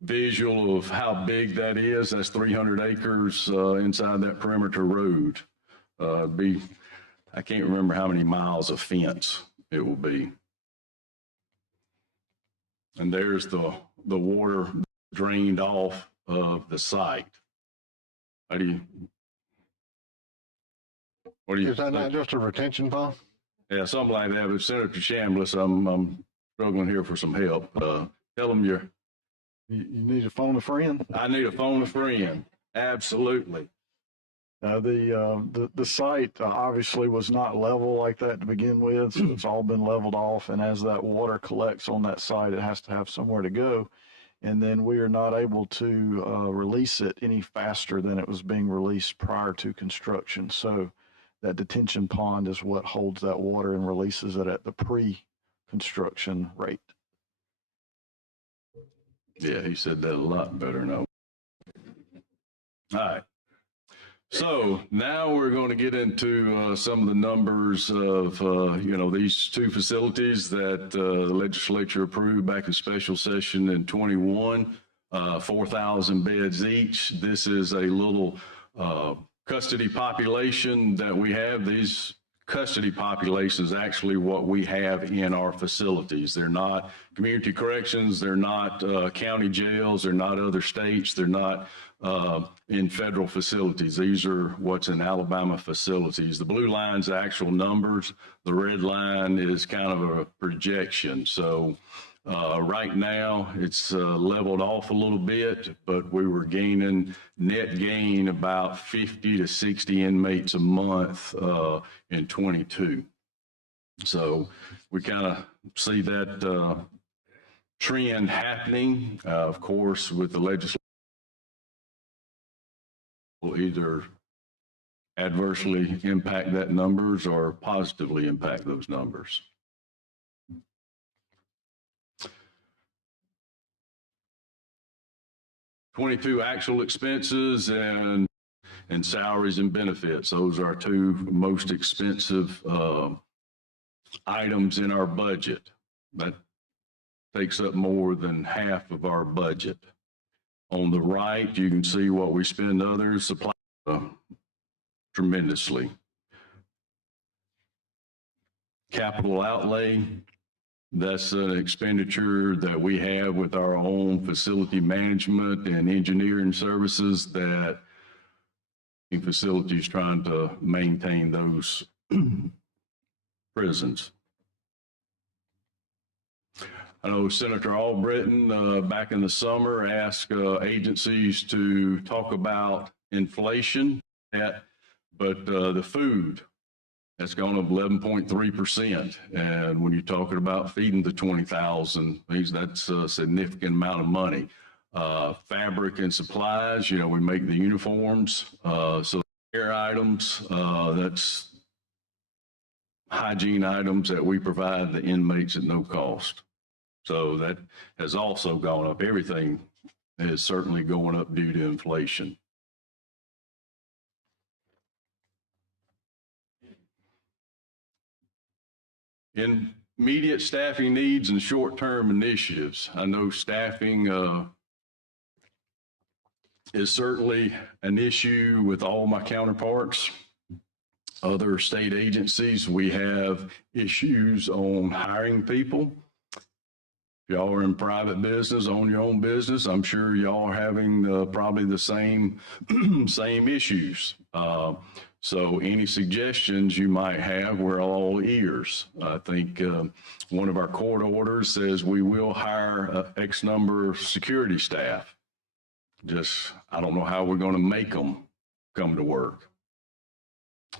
visual of how big that is. That's 300 acres inside that perimeter road. I can't remember how many miles of fence it will be. And there's the water drained off of the site. How do you? What do you? Is that not just a retention pond? Yeah, something like that. But Senator Chambliss, I'm struggling here for some help. Tell them you need to phone a friend. I need a phone a friend. Absolutely. The site obviously was not level like that to begin with, so it's all been leveled off. And as that water collects on that site, it has to have somewhere to go. And then we are not able to release it any faster than it was being released prior to construction. So that detention pond is what holds that water and releases it at the pre-construction rate. Yeah, he said that a lot better now. All right. So now we're going to get into some of the numbers of, these two facilities that the legislature approved back in special session in 21, 4,000 beds each. This is a little custody population that we have. These custody populations actually what we have in our facilities. They're not community corrections. They're not county jails. They're not other states. They're not in federal facilities. These are what's in Alabama facilities. The blue line's the actual numbers. The red line is kind of a projection. So right now it's leveled off a little bit, but we were net gain about 50 to 60 inmates a month in 22. So we kind of see that trend happening. Of course, with the legislation, will either adversely impact that numbers or positively impact those numbers. '22 actual expenses and salaries and benefits. Those are our two most expensive items in our budget. That takes up more than half of our budget. On the right, you can see what we spend others supply tremendously. Capital outlay, that's an expenditure that we have with our own facility management and engineering services that facilities trying to maintain those prisons. I know Senator Albritton back in the summer asked agencies to talk about inflation, but the food has gone up 11.3%. And when you're talking about feeding the 20,000, that's a significant amount of money. Fabric and supplies, we make the uniforms. So care items, that's hygiene items that we provide the inmates at no cost. So that has also gone up. Everything is certainly going up due to inflation. Immediate staffing needs and short-term initiatives. I know staffing is certainly an issue with all my counterparts. Other state agencies, we have issues on hiring people. If y'all are in private business, own your own business, I'm sure y'all are having probably the same issues. So any suggestions you might have, we're all ears. I think one of our court orders says we will hire X number of security staff. I don't know how we're going to make them come to work.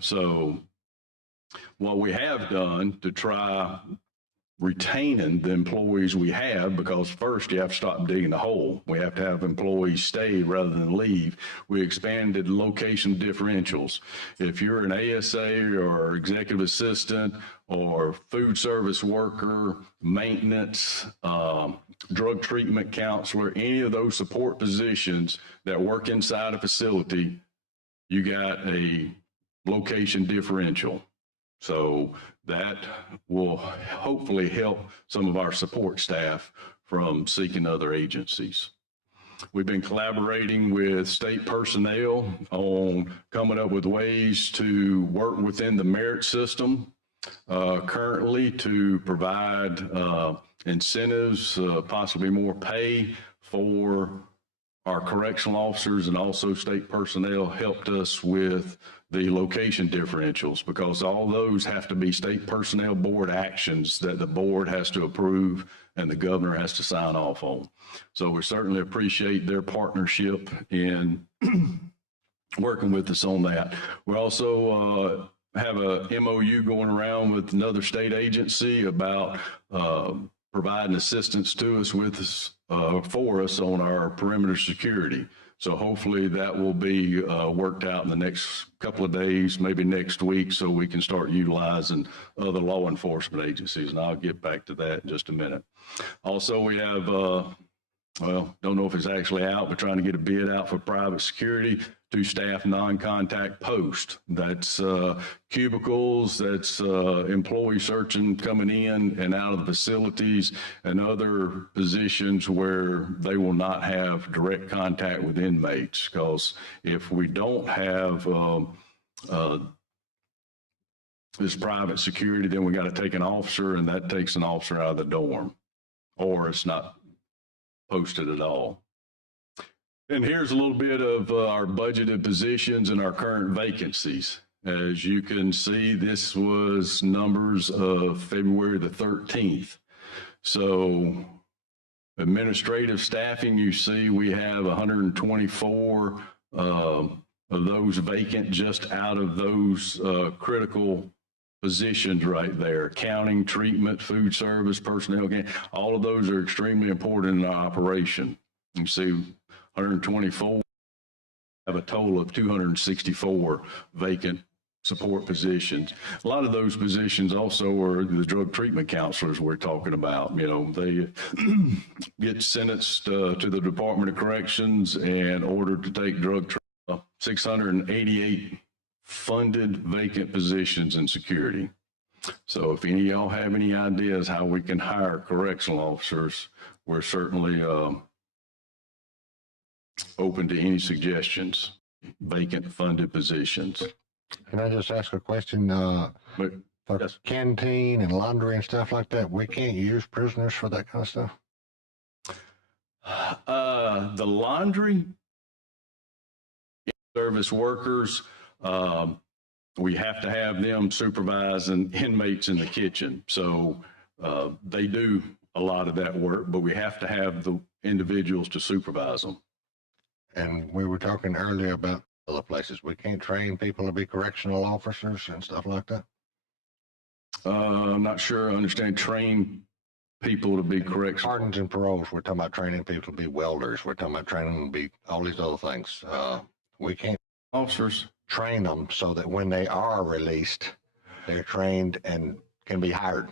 So what we have done to try retaining the employees we have, because first you have to stop digging the hole. We have to have employees stay rather than leave. We expanded location differentials. If you're an ASA or executive assistant or food service worker, maintenance, drug treatment counselor, any of those support positions that work inside a facility, you got a location differential. So that will hopefully help some of our support staff from seeking other agencies. We've been collaborating with state personnel on coming up with ways to work within the merit system currently to provide incentives, possibly more pay for our correctional officers, and also state personnel helped us with the location differentials, because all those have to be state personnel board actions that the board has to approve and the governor has to sign off on. So we certainly appreciate their partnership in working with us on that. We also have a MOU going around with another state agency about providing assistance to us for us on our perimeter security. So hopefully that will be worked out in the next couple of days, maybe next week, so we can start utilizing other law enforcement agencies. And I'll get back to that in just a minute. Also, we have, well, don't know if it's actually out, but trying to get a bid out for private security to staff non-contact posts. That's cubicles, that's employee searching coming in and out of the facilities, and other positions where they will not have direct contact with inmates. Because if we don't have this private security, then we got to take an officer, and that takes an officer out of the dorm, or it's not posted at all. And here's a little bit of our budgeted positions and our current vacancies. As you can see, this was numbers of February the 13th. So administrative staffing, you see we have 124 of those vacant just out of those critical positions right there. Accounting, treatment, food service, personnel, all of those are extremely important in our operation. You see 124, have a total of 264 vacant support positions. A lot of those positions also are the drug treatment counselors we're talking about. You know, they get sentenced to the Department of Corrections and ordered to take drug treatment. 688 funded vacant positions in security. So if any of y'all have any ideas how we can hire correctional officers, we're certainly open to any suggestions. Vacant funded positions. Can I just ask a question? For Yes. canteen and laundry and stuff like that, we can't use prisoners for that kind of stuff? The laundry service workers, we have to have them supervising inmates in the kitchen. So they do a lot of that work, but we have to have the individuals to supervise them. And we were talking earlier about other places. We can't train people to be correctional officers and stuff like that? I'm not sure I understand train people to be correctional. Pardons and paroles, we're talking about training people to be welders. We're talking about training them to be all these other things. We can't Officers. train them so that when they are released, they're trained and can be hired.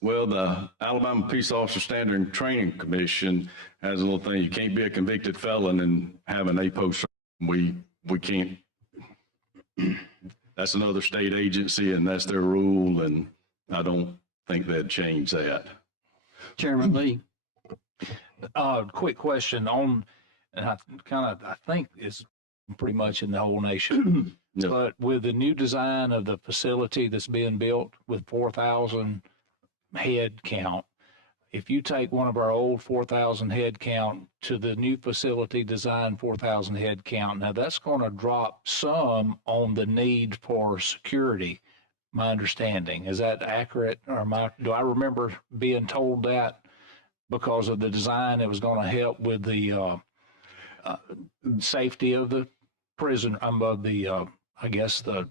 Well, the Alabama Peace Officer Standard and Training Commission has a little thing. You can't be a convicted felon and have an APO. We can't. That's another state agency, and that's their rule, and I don't think they'd change that. Chairman Lee. Quick question on, and I think it's pretty much in the whole nation, No. but with the new design of the facility that's being built with 4,000 head count, if you take one of our old 4,000 head count to the new facility design 4,000 head count, now that's going to drop some on the need for security. My understanding, is that accurate, or do I remember being told that because of the design it was going to help with the safety of the prison, of the I guess the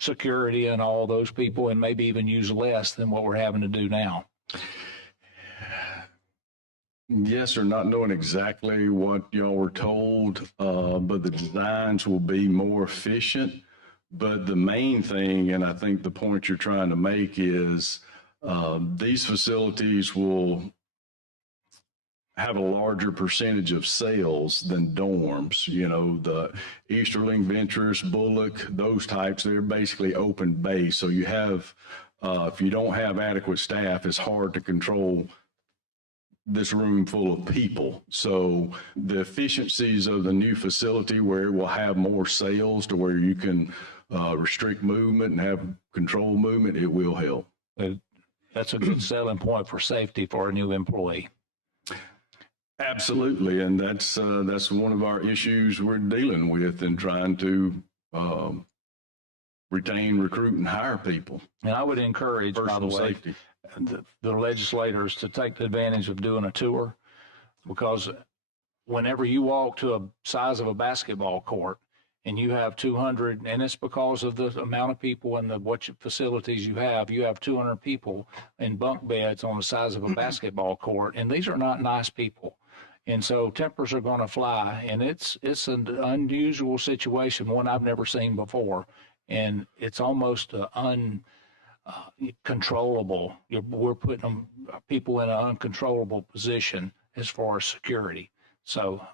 security and all those people, and maybe even use less than what we're having to do now? Yes, or not knowing exactly what y'all were told, but the designs will be more efficient. But the main thing, and I think the point you're trying to make, is these facilities will have a larger percentage of sales than dorms. You know, the Easterling, Ventress, Bullock, those types, they're basically open base. So you have, if you don't have adequate staff, it's hard to control this room full of people. So the efficiencies of the new facility, where it will have more sales to where you can restrict movement and have control movement, it will help. That's a good selling point for safety for a new employee. Absolutely, and that's one of our issues we're dealing with in trying to retain, recruit, and hire people. And I would encourage, by the Personal way, safety. the legislators to take the advantage of doing a tour, because whenever you walk to a size of a basketball court and you have 200, and it's because of the amount of people and facilities you have 200 people in bunk beds on the size of a basketball court, and these are not nice people. And so tempers are going to fly, and it's an unusual situation, one I've never seen before, and it's almost uncontrollable. We're putting people in an uncontrollable position as far as security. So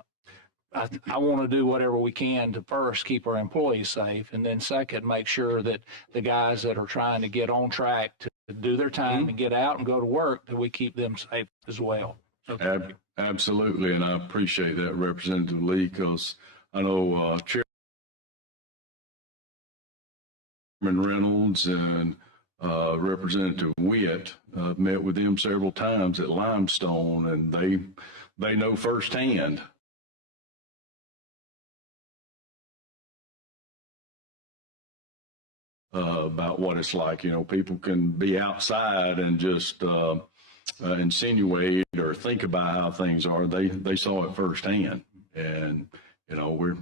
I want to do whatever we can to first keep our employees safe, and then second, make sure that the guys that are trying to get on track to do their time and get out and go to work, that we keep them safe as well. So Absolutely, and I appreciate that, Representative Lee, because I know Chairman Reynolds and Representative Witt met with them several times at Limestone, and they know firsthand about what it's like. You know, people can be outside and just insinuate or think about how things are. They saw it firsthand, and you know, we're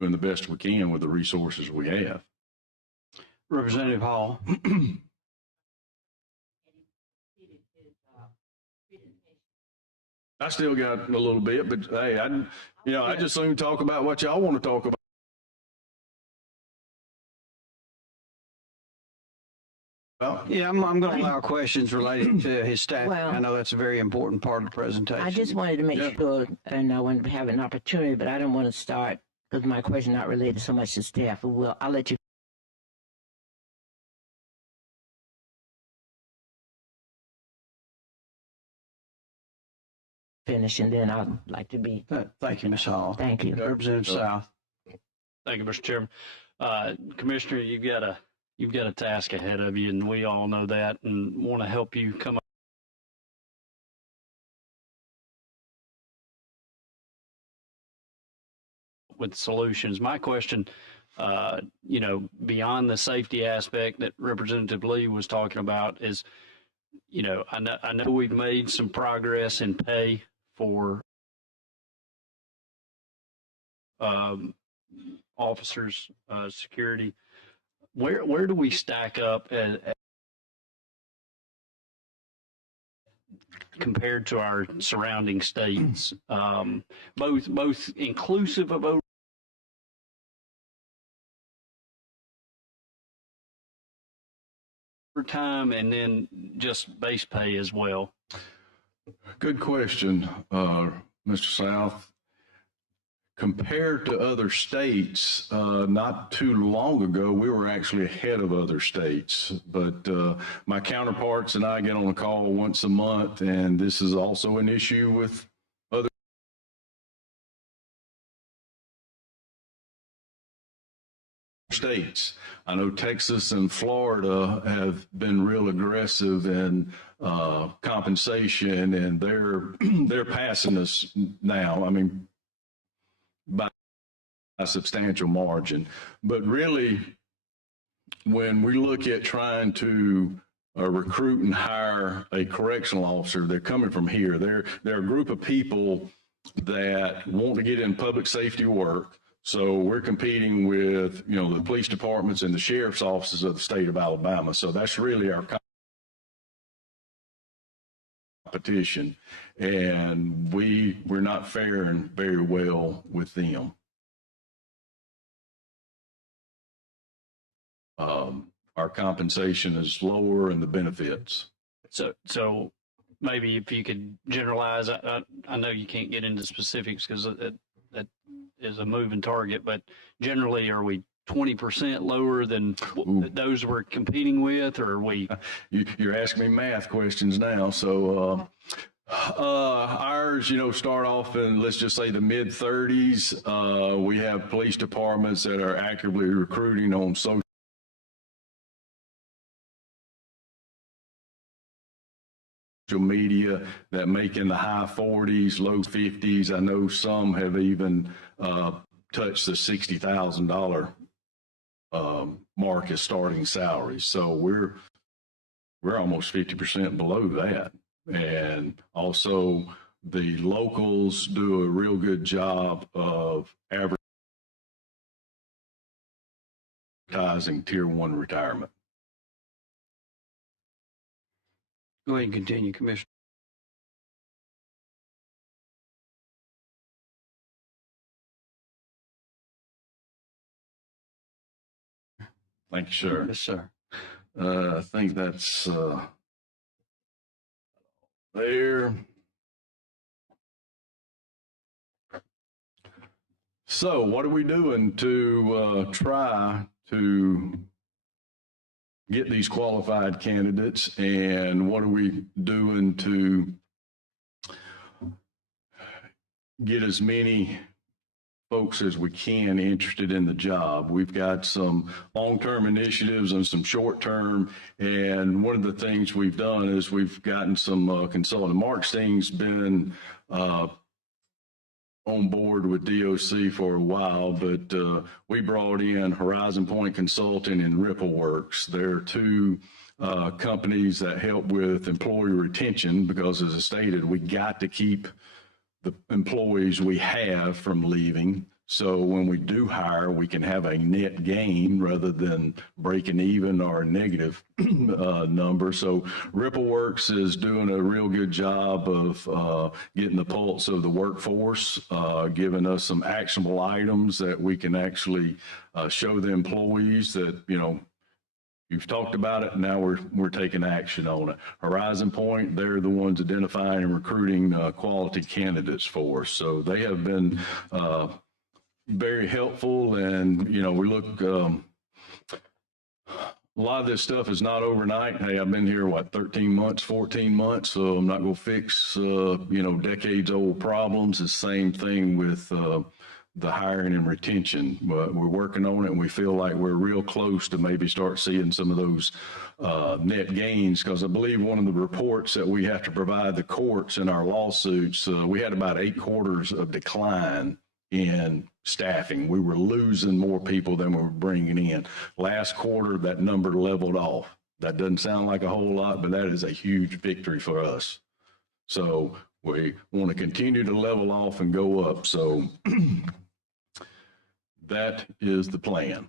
doing the best we can with the resources we have. Representative Hall. I still got a little bit, but hey, I just soon talk about what y'all want to talk about. Yeah, I'm going to allow questions related to his staff. Well, I know that's a very important part of the presentation. I just wanted to make sure, and I wanted to have an opportunity, but I don't want to start because my question not related so much to staff. Well, I'll let you finish, and then I'd like to be. Thank you, Ms. Hall. Thank you. Representative South. Thank you, Mr. Chairman. Commissioner, you've got a task ahead of you, and we all know that, and want to help you come up with solutions. My question, beyond the safety aspect that Representative Lee was talking about, is, I know we've made some progress in pay for officers, security. Where do we stack up compared to our surrounding states, both inclusive of overtime and then just base pay as well? Good question, Mr. South. Compared to other states, not too long ago, we were actually ahead of other states. But my counterparts and I get on a call once a month, and this is also an issue with other states. I know Texas and Florida have been real aggressive in compensation, and they're passing us now. I mean, by a substantial margin. But really, when we look at trying to recruit and hire a correctional officer, they're coming from here. They're a group of people that want to get in public safety work. So we're competing with, the police departments and the sheriff's offices of the state of Alabama. So that's really our competition, and we're not faring very well with them. Our compensation is lower and the benefits. So maybe if you could generalize, I know you can't get into specifics because that is a moving target, but generally, are we 20% lower than those we're competing with, or are we? You're asking me math questions now. So ours, start off in, let's just say, the mid 30s. We have police departments that are actively recruiting on social social media that make in the high 40s, low 50s. I know some have even touched the $60,000 mark as starting salaries. So we're almost 50% below that. And also the locals do a real good job of advertising tier 1 retirement. Go ahead and continue, Commissioner. Thank you, sir. Yes, sir. I think that's there. So what are we doing to try to get these qualified candidates, and what are we doing to get as many folks as we can interested in the job? We've got some long-term initiatives and some short-term, and one of the things we've done is we've gotten some consultant. Mark Sting's been on board with DOC for a while, but we brought in Horizon Point Consulting and RippleWorks. They're two companies that help with employee retention because, as I stated, we got to keep the employees we have from leaving. So when we do hire, we can have a net gain rather than breaking even or a negative number. So RippleWorks is doing a real good job of getting the pulse of the workforce, giving us some actionable items that we can actually show the employees that, you know, you've talked about it, now we're taking action on it. Horizon Point, they're the ones identifying and recruiting quality candidates for us. So they have been very helpful, and, you know, we look, a lot of this stuff is not overnight. Hey, I've been here, 13 months, 14 months, so I'm not going to fix, you know, decades old problems. The same thing with the hiring and retention, but we're working on it, and we feel like we're real close to maybe start seeing some of those net gains, because I believe one of the reports that we have to provide the courts in our lawsuits, we had about 8 quarters of decline in staffing. We were losing more people than we were bringing in. Last quarter, that number leveled off. That doesn't sound like a whole lot, but that is a huge victory for us. So we want to continue to level off and go up. So that is the plan.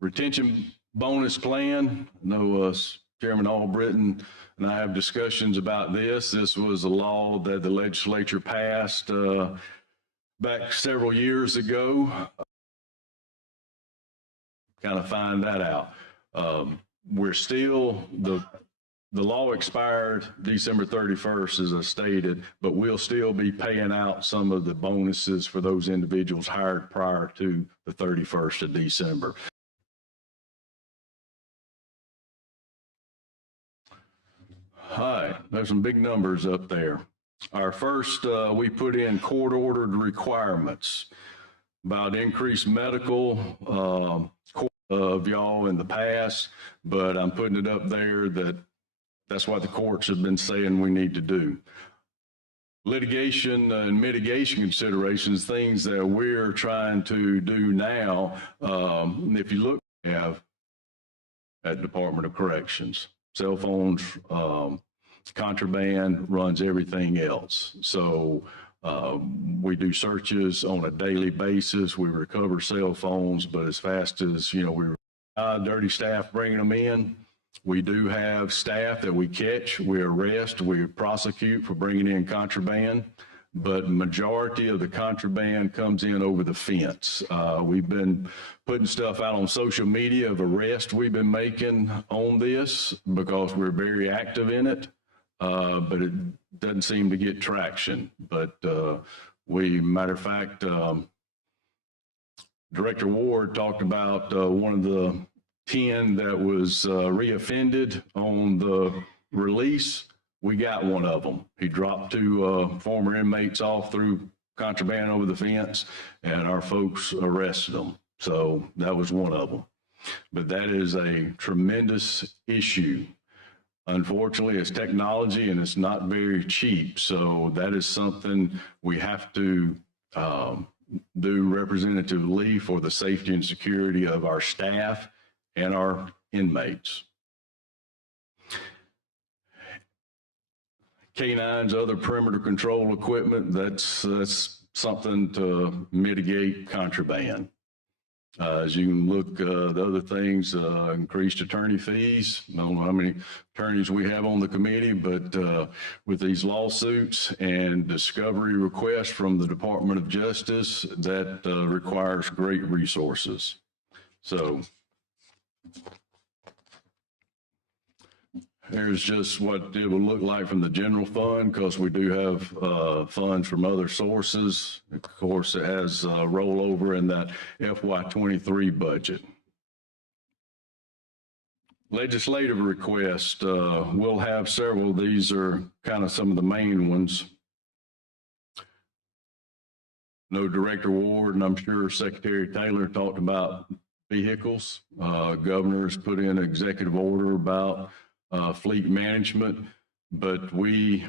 Retention bonus plan. I know Chairman Albritton and I have discussions about this. This was a law that the legislature passed back several years ago. Kind of find that out. We're still, the law expired December 31st, as I stated, but we'll still be paying out some of the bonuses for those individuals hired prior to the 31st of December. All right, there's some big numbers up there. Our first, we put in court-ordered requirements about increased medical of y'all in the past, but I'm putting it up there that that's what the courts have been saying we need to do. Litigation and mitigation considerations, things that we're trying to do now. If you look, we have at Department of Corrections, cell phones, contraband runs everything else. So we do searches on a daily basis. We recover cell phones, but as fast as, you know, we dirty staff bringing them in. We do have staff that we catch, we arrest, we prosecute for bringing in contraband, but majority of the contraband comes in over the fence. We've been putting stuff out on social media of arrests we've been making on this because we're very active in it. But it doesn't seem to get traction. But matter of fact, Director Ward talked about one of the 10 that was reoffended on the release. We got one of them. He dropped 2 former inmates off through contraband over the fence, and our folks arrested them. So that was one of them. But that is a tremendous issue. Unfortunately, it's technology and it's not very cheap. So that is something we have to do, Representative Lee, for the safety and security of our staff and our inmates. Canines, other perimeter control equipment, that's something to mitigate contraband. As you can look, the other things, increased attorney fees. I don't know how many attorneys we have on the committee, but with these lawsuits and discovery requests from the Department of Justice, that requires great resources. So here's just what it will look like from the general fund, because we do have funds from other sources. Of course, it has rollover in that FY23 budget. Legislative request, we'll have several. These are kind of some of the main ones. No Director Ward, and I'm sure Secretary Taylor talked about vehicles. Governor's put in an executive order about fleet management, but we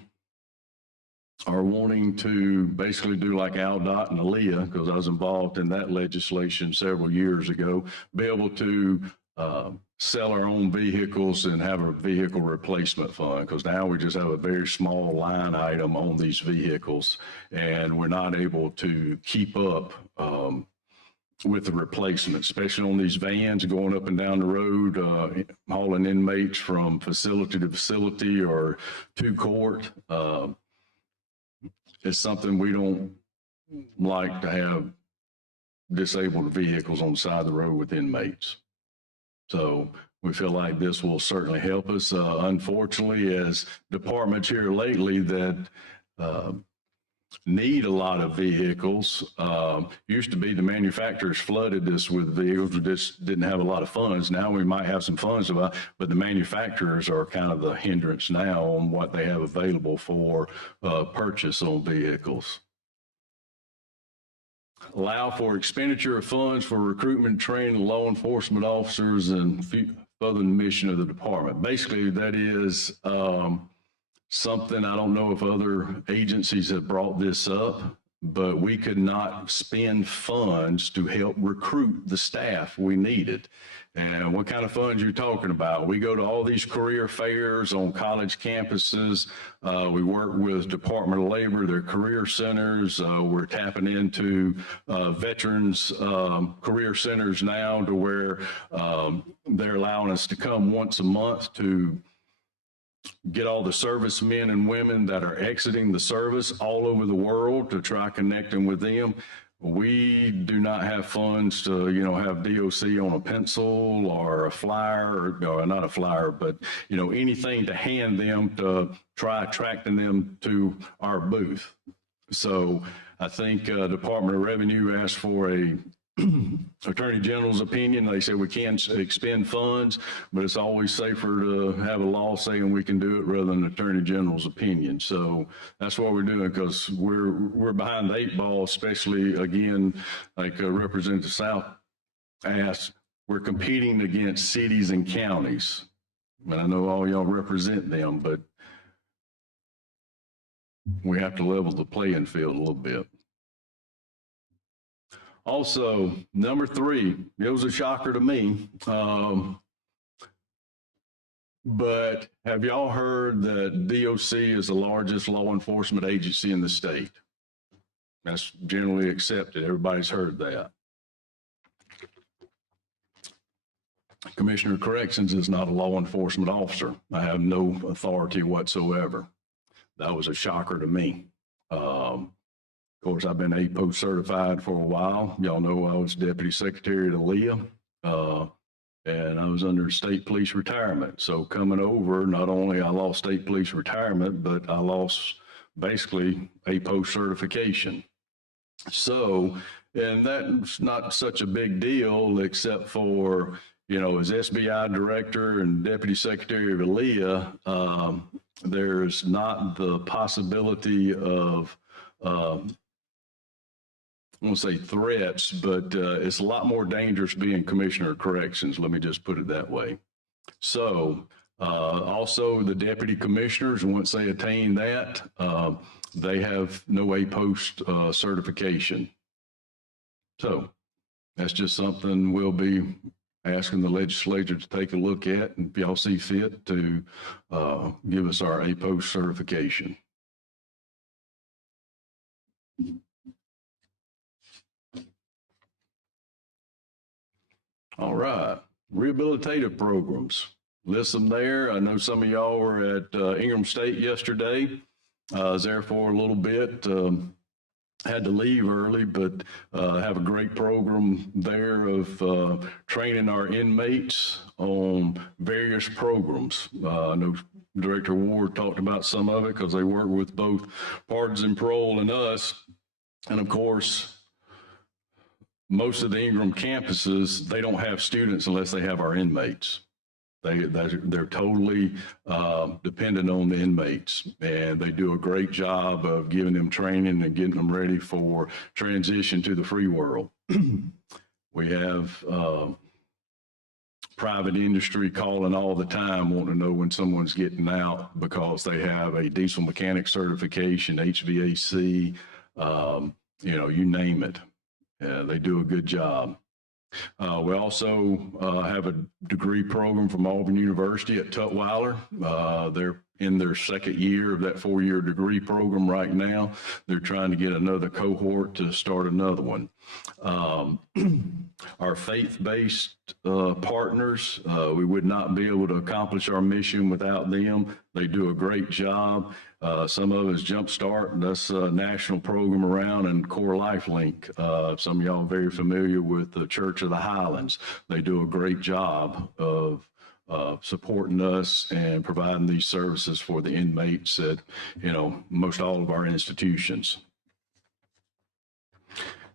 are wanting to basically do like ALDOT and ALEA, because I was involved in that legislation several years ago, be able to sell our own vehicles and have a vehicle replacement fund, because now we just have a very small line item on these vehicles and we're not able to keep up with the replacement, especially on these vans going up and down the road, hauling inmates from facility to facility or to court. It's something we don't like to have disabled vehicles on the side of the road with inmates. So we feel like this will certainly help us. Unfortunately, as departments here lately that need a lot of vehicles. Used to be the manufacturers flooded this with vehicles. We just didn't have a lot of funds. Now we might have some funds, but the manufacturers are kind of the hindrance now on what they have available for purchase on vehicles. Allow for expenditure of funds for recruitment, training of law enforcement officers and further mission of the department. Basically, that is something, I don't know if other agencies have brought this up, but we could not spend funds to help recruit the staff we needed. And what kind of funds you're talking about? We go to all these career fairs on college campuses. We work with Department of Labor, their career centers. We're tapping into veterans career centers now to where they're allowing us to come once a month to get all the servicemen and women that are exiting the service all over the world to try connecting with them. We do not have funds to, have DOC on a pencil or a flyer, or not a flyer, but, anything to hand them to try attracting them to our booth. So I think Department of Revenue asked for a Attorney General's opinion. They said we can expend funds, but it's always safer to have a law saying we can do it rather than Attorney General's opinion. So that's what we're doing, because we're behind the 8 ball, especially again, like Representative South asked, we're competing against cities and counties. And I know all y'all represent them, but we have to level the playing field a little bit. Also, number 3, it was a shocker to me, but have y'all heard that DOC is the largest law enforcement agency in the state? That's generally accepted. Everybody's heard that. Commissioner of Corrections is not a law enforcement officer. I have no authority whatsoever. That was a shocker to me. Of course, I've been APO certified for a while. Y'all know I was Deputy Secretary at ALEA, and I was under state police retirement. So coming over, not only I lost state police retirement, but I lost basically APO certification. So, and that's not such a big deal, except for, as SBI Director and Deputy Secretary of ALEA, there's not the possibility of, I won't say threats, but it's a lot more dangerous being Commissioner of Corrections. Let me just put it that way. So Also, the deputy commissioners, once they attain that, they have no A-post certification. So that's just something we'll be asking the legislature to take a look at, and if y'all see fit to give us our A-post certification. All right, rehabilitative programs. List them there. I know some of y'all were at Ingram State yesterday. I was there for a little bit. Had to leave early, but have a great program there of training our inmates on various programs. I know Director Ward talked about some of it because they work with both Pardons and Parole and us. And of course, most of the Ingram campuses, they don't have students unless they have our inmates. They're totally dependent on the inmates, and they do a great job of giving them training and getting them ready for transition to the free world. We have private industry calling all the time, wanting to know when someone's getting out because they have a diesel mechanic certification, HVAC, you name it. They do a good job. We also have a degree program from Auburn University at Tutwiler. They're in their second year of that 4-year degree program right now. They're trying to get another cohort to start another one. Our faith-based partners, we would not be able to accomplish our mission without them. They do a great job. Some of us Jumpstart, that's a national program around, and Core Life Link. Some of y'all are very familiar with the Church of the Highlands. They do a great job of supporting us and providing these services for the inmates at, most all of our institutions.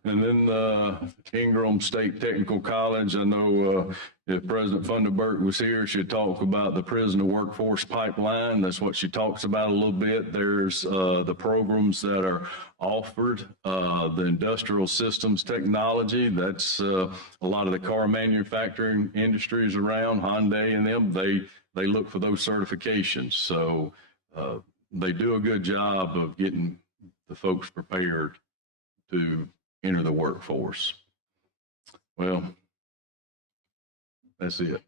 And then Ingram State Technical College, I know if President Funderburk was here, she'd talk about the prisoner workforce pipeline. That's what she talks about a little bit. There's the programs that are offered, the industrial systems technology. That's a lot of the car manufacturing industries around, Hyundai and them, they look for those certifications. So they do a good job of getting the folks prepared to enter the workforce. Well, that's it.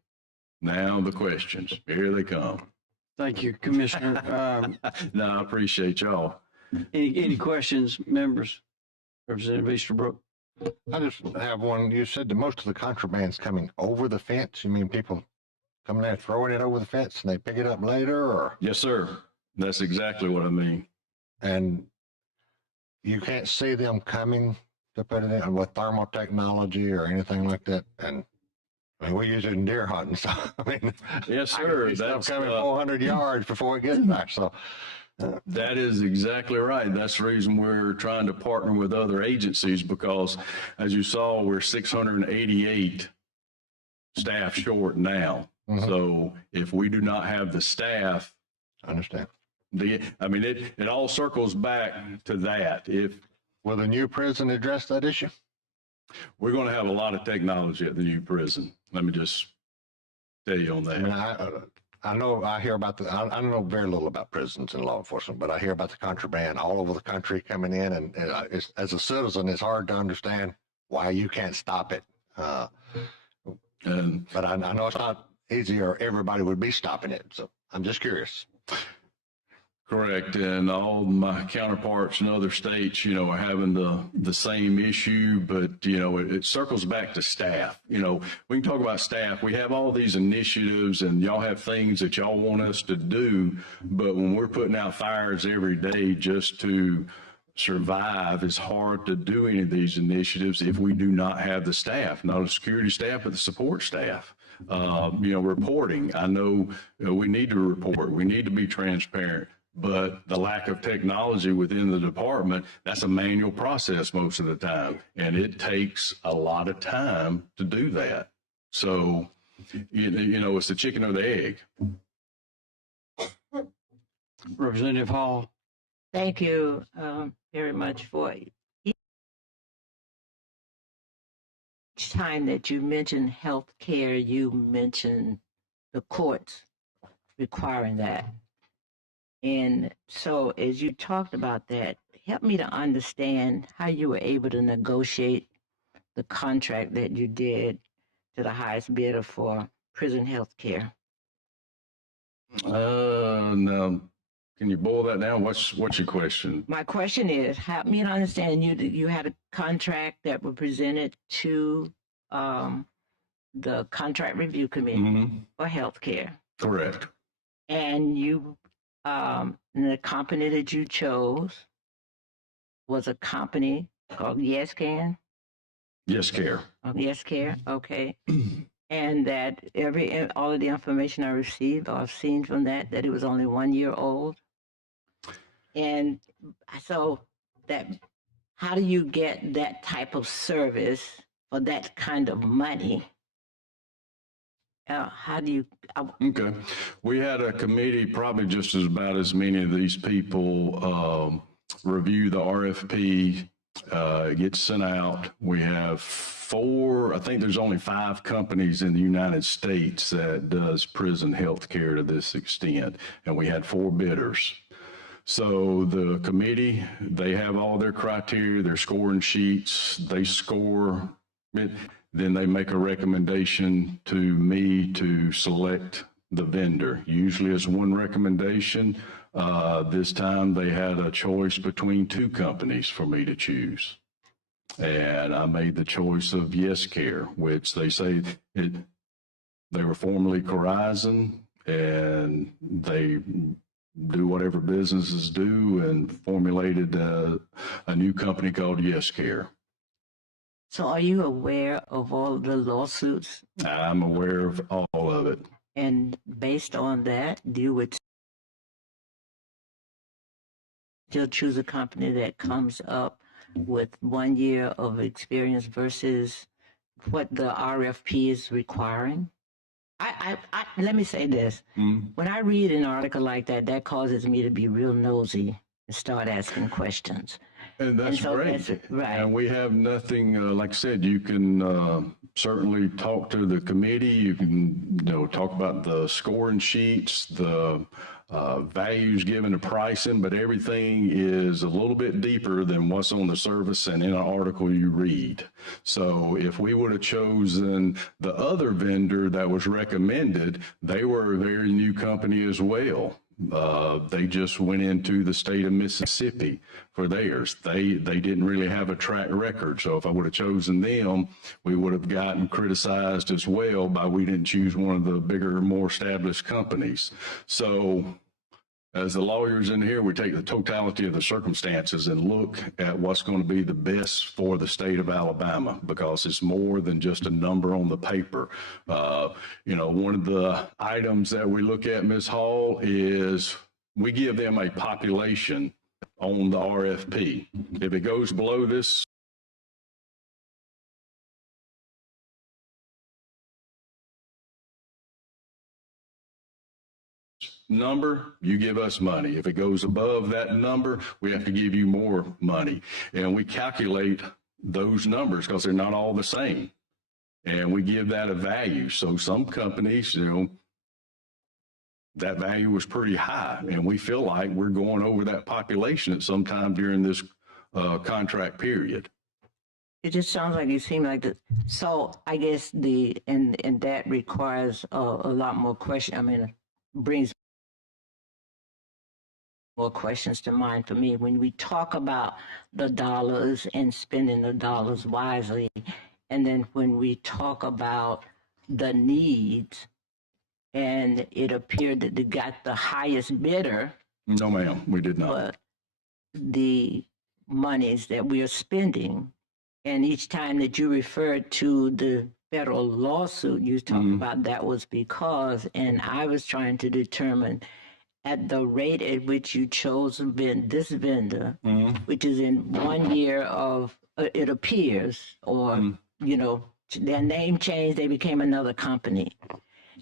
Now the questions. Here they come. Thank you, Commissioner. No, I appreciate y'all. Any questions, members? Representative Easterbrook? I just have one. You said that most of the contraband's coming over the fence. You mean people coming there throwing it over the fence and they pick it up later, or? Yes, sir. That's exactly what I mean. And you can't see them coming to put it in with thermal technology or anything like that. And I mean, we use it in deer hunting, so I mean, yes, sir. That's coming 400 yards before it gets back. So that is exactly right. That's the reason we're trying to partner with other agencies, because as you saw, we're 688 staff short now. So if we do not have the staff, I understand. It all circles back to that. Will the new prison address that issue? We're going to have a lot of technology at the new prison. Let me just tell you on that. I mean, I hear about I know very little about prisons and law enforcement, but I hear about the contraband all over the country coming in, and as a citizen, it's hard to understand why you can't stop it. But I know it's not easy, or everybody would be stopping it. So I'm just curious. Correct. And all my counterparts in other states, are having the same issue, but, it circles back to staff. We can talk about staff. We have all these initiatives and y'all have things that y'all want us to do, but when we're putting out fires every day just to survive, it's hard to do any of these initiatives if we do not have the staff, not the security staff, but the support staff. Reporting. I know we need to report. We need to be transparent. But the lack of technology within the department, that's a manual process most of the time. And it takes a lot of time to do that. So, it's the chicken or the egg. Representative Hall? Thank you very much for each time that you mention health care, you mention the courts. requiring that. And so as you talked about that, help me to understand how you were able to negotiate the contract that you did to the highest bidder for prison health care. Now, can you boil that down? What's your question? My question is, help me to understand, you had a contract that was presented to the Contract Review Committee for healthcare. Correct. And you, the company that you chose was a company called Yes Can? Yes, Care. Oh, Yes Care, okay. And that all of the information I received or I've seen from that it was only 1 year old. And so how do you get that type of service for that kind of money? How do you? Okay. We had a committee, probably just about as many of these people review the RFP. It gets sent out. We have I think there's only 5 companies in the United States that does prison health care to this extent. And we had 4 bidders. So the committee, they have all their criteria, their scoring sheets, they score it, then they make a recommendation to me to select the vendor. Usually it's one recommendation. This time they had a choice between 2 companies for me to choose. And I made the choice of Yes Care, which they say they were formerly Corizon, and they do whatever businesses do, and formulated a new company called Yes Care. So are you aware of all the lawsuits? I'm aware of all of it. And based on that, you would still choose a company that comes up with 1 year of experience versus what the RFP is requiring? Let me say this. When I read an article like that, that causes me to be real nosy and start asking questions. And that's so great. Right. And we have nothing, like I said, you can certainly talk to the committee. You can, talk about the scoring sheets, the values given to pricing, but everything is a little bit deeper than what's on the surface and in an article you read. So if we would have chosen the other vendor that was recommended, they were a very new company as well. They just went into the state of Mississippi for theirs. They didn't really have a track record. So if I would have chosen them, we would have gotten criticized as well by we didn't choose one of the bigger, more established companies. So as the lawyers in here, we take the totality of the circumstances and look at what's going to be the best for the state of Alabama, because it's more than just a number on the paper. One of the items that we look at, Ms. Hall, is we give them a population on the RFP. If it goes below this number, you give us money. If it goes above that number, we have to give you more money. And we calculate those numbers because they're not all the same. And we give that a value. So some companies, that value was pretty high. And we feel like we're going over that population at some time during this contract period. It just sounds like you seem like so I guess and that requires a lot more questions. I mean, brings more questions to mind for me. When we talk about the dollars and spending the dollars wisely, and then when we talk about the needs, and it appeared that they got the highest bidder. No, ma'am, we did not. But the monies that we are spending, and each time that you referred to the federal lawsuit, you talked about that was because, and I was trying to determine at the rate at which you chose this vendor, which is in 1 year of, it appears, or, their name changed, they became another company.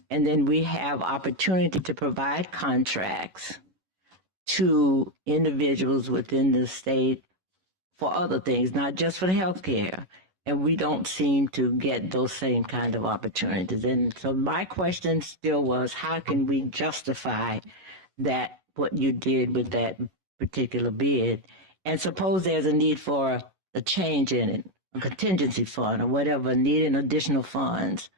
And then we have opportunity to provide contracts to individuals within the state for other things, not just for the health care. and we don't seem to get those same kind of opportunities. And so my question still was, how can we justify that, what you did with that particular bid? And suppose there's a need for a change in it, a contingency fund or whatever, needing additional funds.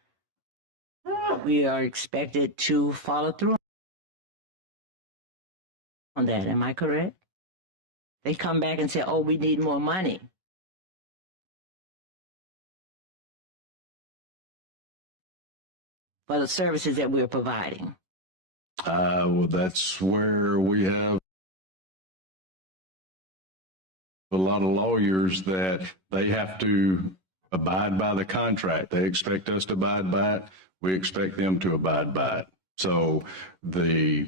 We are expected to follow through on that. Am I correct? They come back and say, oh, we need more money. For the services that we're providing. Well, that's where we have a lot of lawyers that they have to abide by the contract. They expect us to abide by it. We expect them to abide by it. So the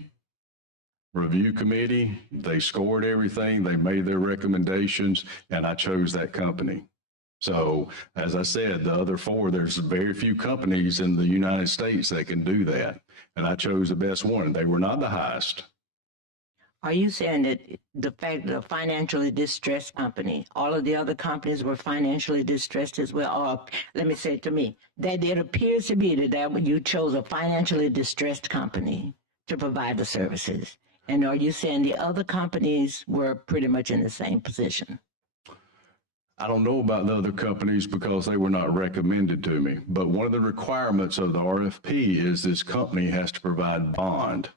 review committee, they scored everything. They made their recommendations, and I chose that company. So as I said, the other four, there's very few companies in the United States that can do that. And I chose the best one. They were not the highest. Are you saying that the fact that a financially distressed company, all of the other companies were financially distressed as well? Or let me say it to me, that it appears to be that you chose a financially distressed company to provide the services. And are you saying the other companies were pretty much in the same position? I don't know about the other companies because they were not recommended to me. But one of the requirements of the RFP is this company has to provide bond.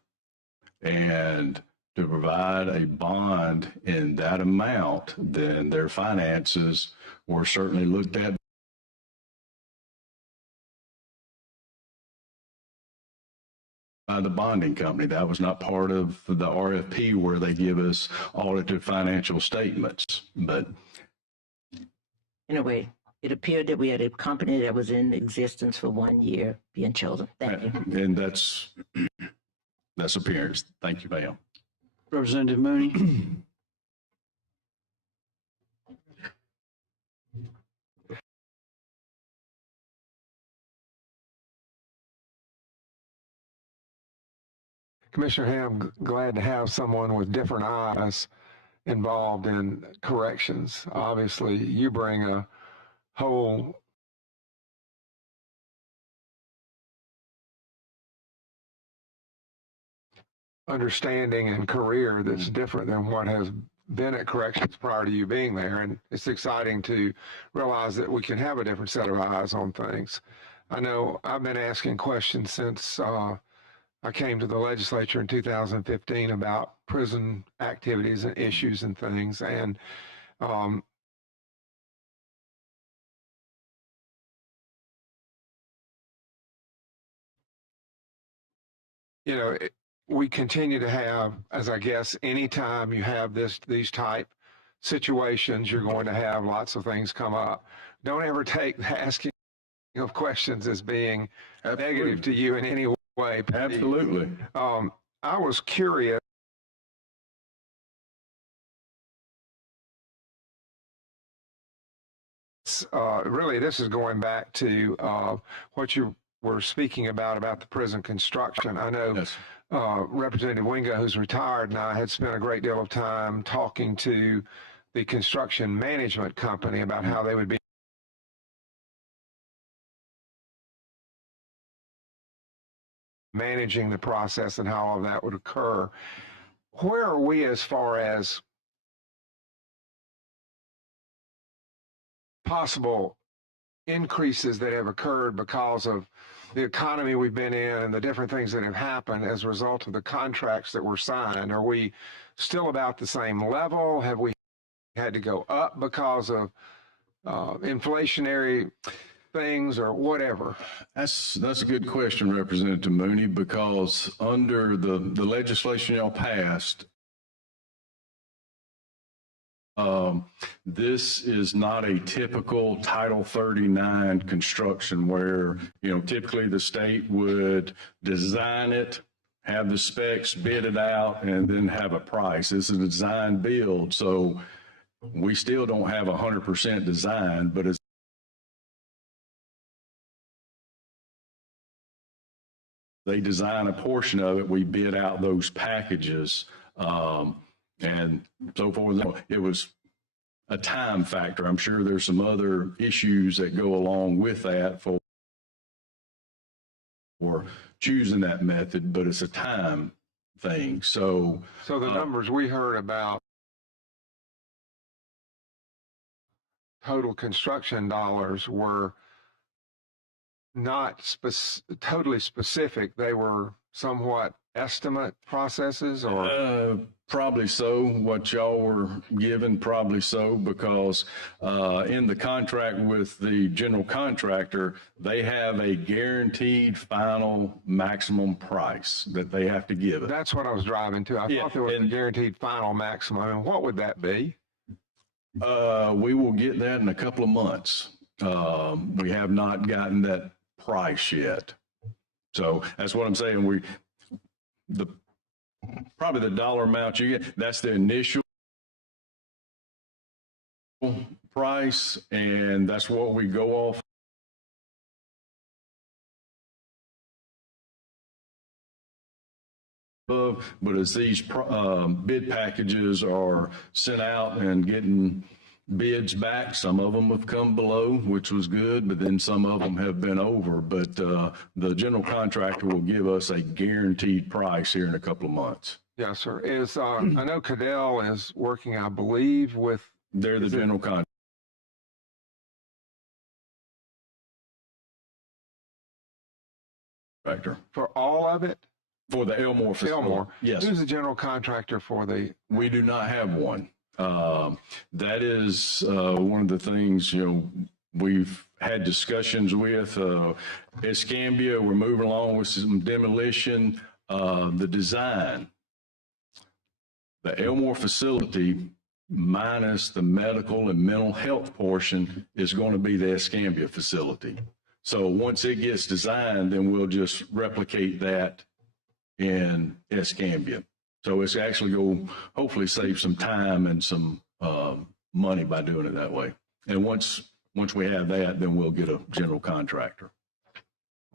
And to provide a bond in that amount, then their finances were certainly looked at by the bonding company. That was not part of the RFP where they give us audited financial statements. But anyway, it appeared that we had a company that was in existence for 1 year being chosen. Thank you. And that's appearance. Thank you, ma'am. Representative Mooney. Commissioner Hamm, glad to have someone with different eyes involved in corrections. Obviously, you bring a whole understanding and career that's different than what has been at corrections prior to you being there. And it's exciting to realize that we can have a different set of eyes on things. I know I've been asking questions since I came to the legislature in 2015 about prison activities and issues and things. And you know, we continue to have, as I guess, anytime you have these type situations, you're going to have lots of things come up. Don't ever take the asking of questions as being negative to you in any way. Absolutely. I was curious. Really, this is going back to what you were speaking about the prison construction. I know Yes. Representative Wingo, who's retired, and I had spent a great deal of time talking to the construction management company about how they would be managing the process and how all of that would occur. Where are we as far as possible increases that have occurred because of the economy we've been in and the different things that have happened as a result of the contracts that were signed? Are we still about the same level? Have we had to go up because of inflationary things or whatever? That's a good question, Representative Mooney, because under the legislation y'all passed, this is not a typical Title 39 construction where, typically the state would design it, have the specs, bid it out, and then have a price. This is a design build, so we still don't have 100% design, but it's they design a portion of it, we bid out those packages, and so forth. It was a time factor. I'm sure there's some other issues that go along with that for choosing that method, but it's a time thing. So So the numbers we heard about total construction dollars were not totally specific. They were somewhat estimate processes, or probably so. What y'all were given, probably so, because in the contract with the general contractor, they have a guaranteed final maximum price that they have to give it. that's what I was driving to. I thought there was a guaranteed final maximum. And what would that be? We will get that in a couple of months. We have not gotten that price yet. So that's what I'm saying. Probably the dollar amount you get, that's the initial price, and that's what we go off of. But as these bid packages are sent out and getting bids back, some of them have come below, which was good, but then some of them have been over. But the general contractor will give us a guaranteed price here in a couple of months. Yes, sir. I know Cadell is working, I believe, with. They're the general contractor. For all of it? For the Elmore facility. Elmore. Yes. Who's the general contractor for the? We do not have one. That is one of the things, we've had discussions with Escambia. We're moving along with some demolition. The design, the Elmore facility minus the medical and mental health portion is going to be the Escambia facility. So once it gets designed, then we'll just replicate that in Escambia. So it's actually going to hopefully save some time and some money by doing it that way. And once we have that, then we'll get a general contractor.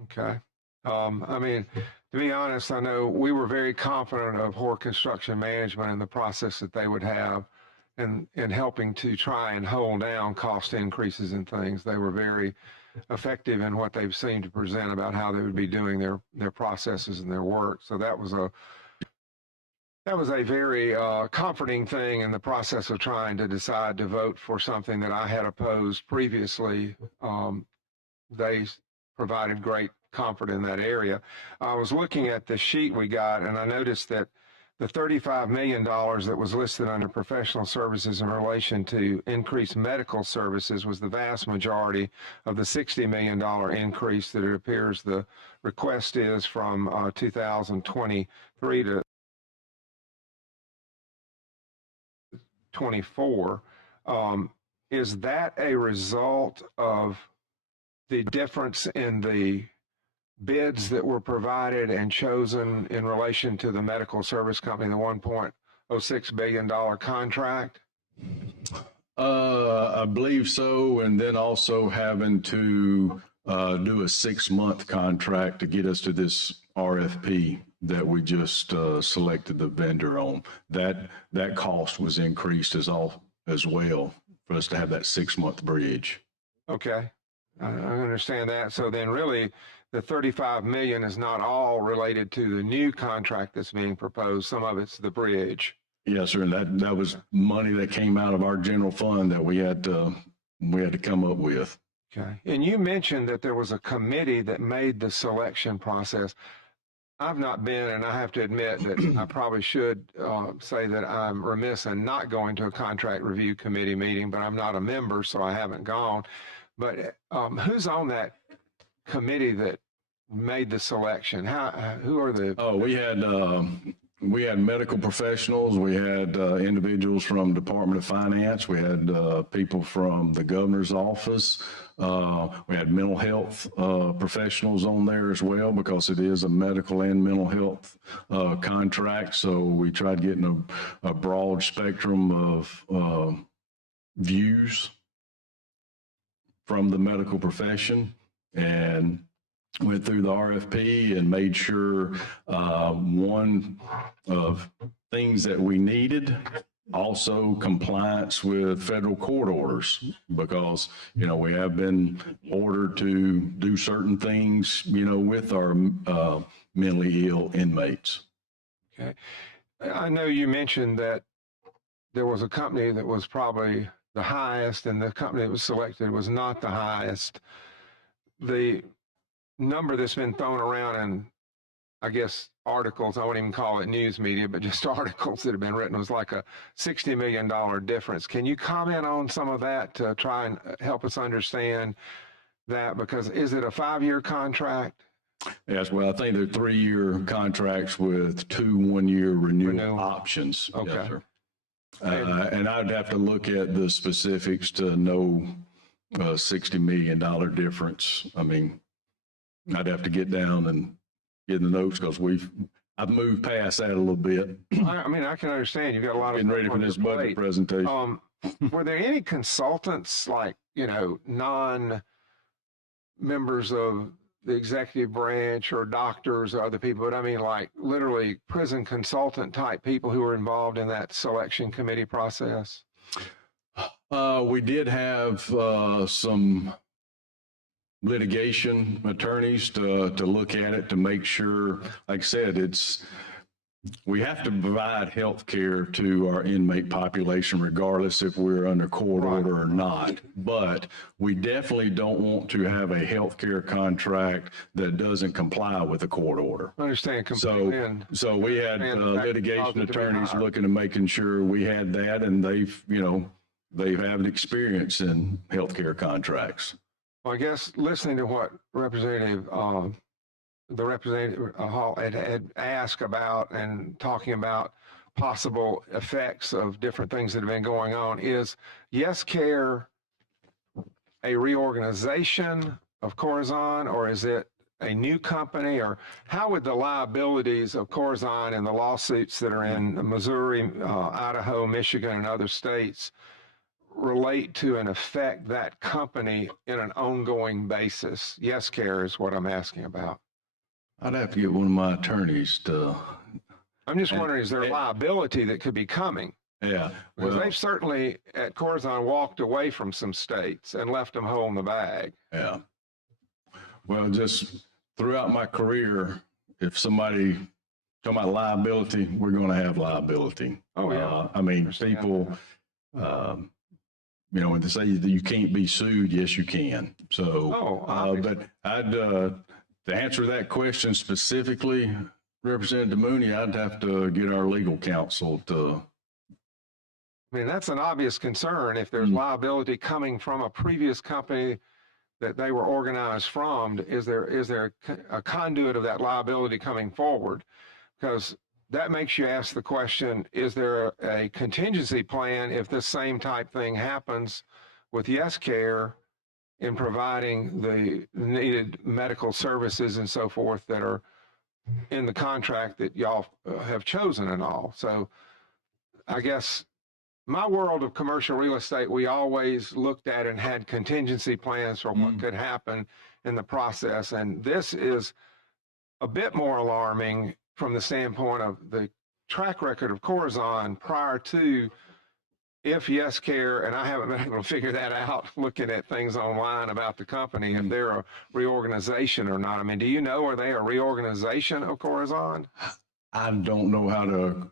Okay. I mean, to be honest, I know we were very confident of Hoare Construction Management and the process that they would have in helping to try and hold down cost increases and things. They were very effective in what they've seemed to present about how they would be doing their processes and their work. So that was a very comforting thing in the process of trying to decide to vote for something that I had opposed previously. They provided great comfort in that area. I was looking at the sheet we got, and I noticed that the $35 million that was listed under professional services in relation to increased medical services was the vast majority of the $60 million increase that it appears the request is from 2023 to 24. Is that a result of the difference in the bids that were provided and chosen in relation to the medical service company, the $1.06 billion contract? I believe so. And then also having to do a 6-month contract to get us to this RFP that we just selected the vendor on. That cost was increased as well for us to have that 6-month bridge. Okay, I understand that. So then really the $35 million is not all related to the new contract that's being proposed. Some of it's the bridge. Yes, sir. And that was money that came out of our general fund that we had to come up with. Okay. And you mentioned that there was a committee that made the selection process. I've not been, and I have to admit that I probably should say that I'm remiss in not going to a contract review committee meeting, but I'm not a member, so I haven't gone. But who's on that committee that made the selection? Who are the? Oh, we had medical professionals. We had individuals from Department of Finance. We had people from the governor's office. We had mental health professionals on there as well, because it is a medical and mental health contract. So we tried getting a broad spectrum of views from the medical profession, and went through the RFP and made sure one of things that we needed also compliance with federal court orders, because, we have been ordered to do certain things, with our mentally ill inmates. Okay. I know you mentioned that there was a company that was probably the highest, and the company that was selected was not the highest. The number that's been thrown around in, I guess, articles, I won't even call it news media, but just articles that have been written, was like a $60 million difference. Can you comment on some of that to try and help us understand that? Because is it a 5-year contract? Yes, well, I think they're 3-year contracts with 2 1-year renewal options. Okay. Yes, sir. And I'd have to look at the specifics to know $60 million difference. I mean, I'd have to get down and get the notes, because I've moved past that a little bit. I mean, I can understand you've got a lot of Getting ready for this budget presentation. Were there any consultants, like, non-members of the executive branch or doctors or other people, but I mean, like, literally prison consultant type people who were involved in that selection committee process? We did have some litigation attorneys to look at it, to make sure, like I said, we have to provide health care to our inmate population, regardless if we're under court order or not. But we definitely don't want to have a health care contract that doesn't comply with a court order. I understand completely. So we had litigation attorneys looking at making sure we had that, and they've have experience in health care contracts. Well, I guess listening to what Representative Hall had asked about, and talking about possible effects of different things that have been going on, is Yes Care a reorganization of Corazon, or is it a new company? Or how would the liabilities of Corazon and the lawsuits that are in Missouri, Idaho, Michigan, and other states relate to and affect that company in an ongoing basis? Yes Care is what I'm asking about. I'd have to get one of my attorneys to. I'm just wondering, is there a liability that could be coming? Yeah. Because they've certainly, at Corazon, walked away from some states and left them holding the bag. Yeah. Well, just throughout my career, if somebody talking about liability, we're going to have liability. Oh, yeah. I mean, people, when they say that you can't be sued, yes, you can. So, but to answer that question specifically, Representative Mooney, I'd have to get our legal counsel to. I mean, that's an obvious concern. If there's liability coming from a previous company that they were organized from, is there a conduit of that liability coming forward? Because that makes you ask the question, is there a contingency plan if this same type thing happens with Yes Care in providing the needed medical services and so forth that are in the contract that y'all have chosen and all? So I guess my world of commercial real estate, we always looked at and had contingency plans for what could happen in the process. And this is a bit more alarming from the standpoint of the track record of Corazon prior to, if Yes Care, and I haven't been able to figure that out looking at things online about the company, if they're a reorganization or not. I mean, do you know, are they a reorganization of Corazon? I don't know how to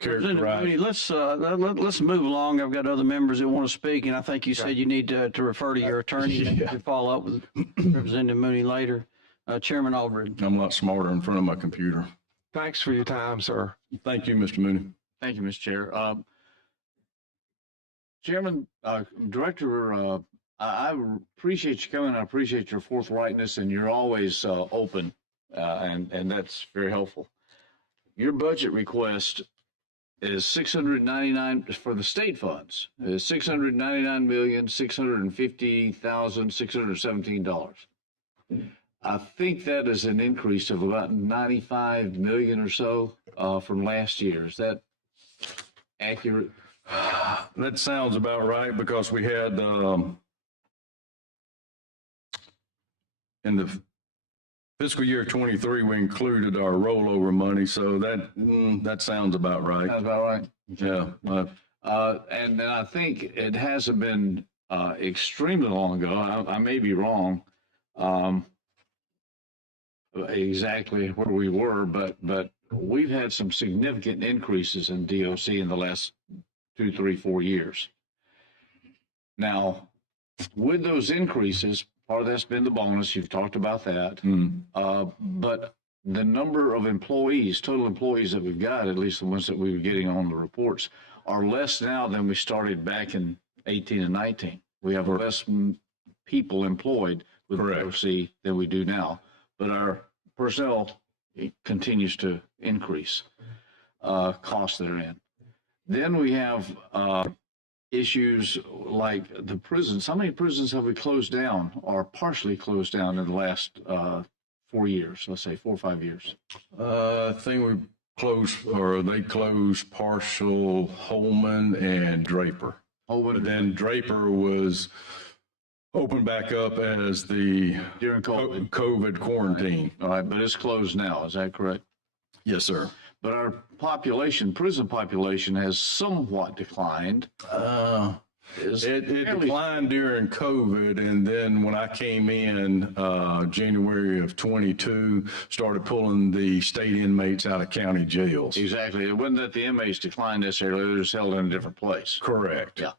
characterize. Let's move along. I've got other members that want to speak, and I think you said you need to refer to your attorney to follow up with Representative Mooney later. Chairman Aldridge. I'm a lot smarter in front of my computer. Thanks for your time, sir. Thank you, Mr. Mooney. Thank you, Mr. Chair. Chairman, Director, I appreciate you coming. I appreciate your forthrightness, and you're always open, and that's very helpful. Your budget request is 699 for the state funds. Is $699,650,617. I think that is an increase of about 95 million or so from last year. Is that accurate? That sounds about right, because we had in the fiscal year 23, we included our rollover money, so that sounds about right. Sounds about right. Yeah. And then I think it hasn't been extremely long ago. I may be wrong exactly where we were, but we've had some significant increases in DOC in the last 2, 3, 4 years. Now, with those increases, part of that's been the bonus. You've talked about that. But the number of employees, total employees that we've got, at least the ones that we were getting on the reports, are less now than we started back in 18 and 19. We have less people employed with DOC than we do now. But our personnel continues to increase costs that are in. Then we have issues like the prisons. How many prisons have we closed down or partially closed down in the last 4 years? Let's say 4 or 5 years. I think we they closed partial Holman and Draper. But then Draper was opened back up as the during COVID quarantine. All right, but it's closed now. Is that correct? Yes, sir. But our prison population has somewhat declined. It declined during COVID, and then when I came in January of 22, started pulling the state inmates out of county jails. Exactly. It wasn't that the inmates declined necessarily; they're just held in a different place. Correct. Yeah,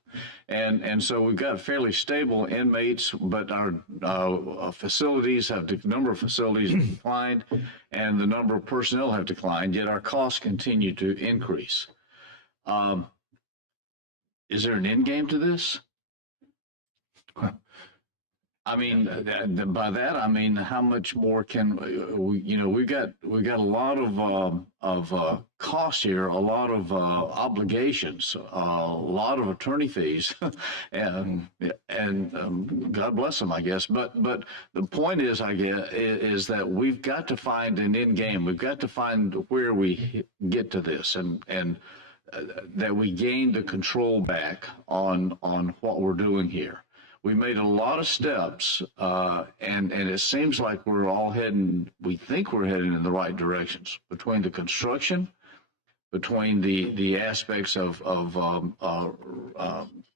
and so we've got fairly stable inmates, but our facilities have the number of facilities have declined, and the number of personnel have declined. Yet our costs continue to increase. Is there an end game to this? I mean, by that I mean how much more can we? You know, we got a lot of costs here, a lot of obligations, a lot of attorney fees, and God bless them, I guess. But the point is, I guess, is that we've got to find an end game. We've got to find where we get to this, and that we gain the control back on what we're doing here. We made a lot of steps, and it seems like we're all we think we're heading in the right directions between the construction, between the aspects of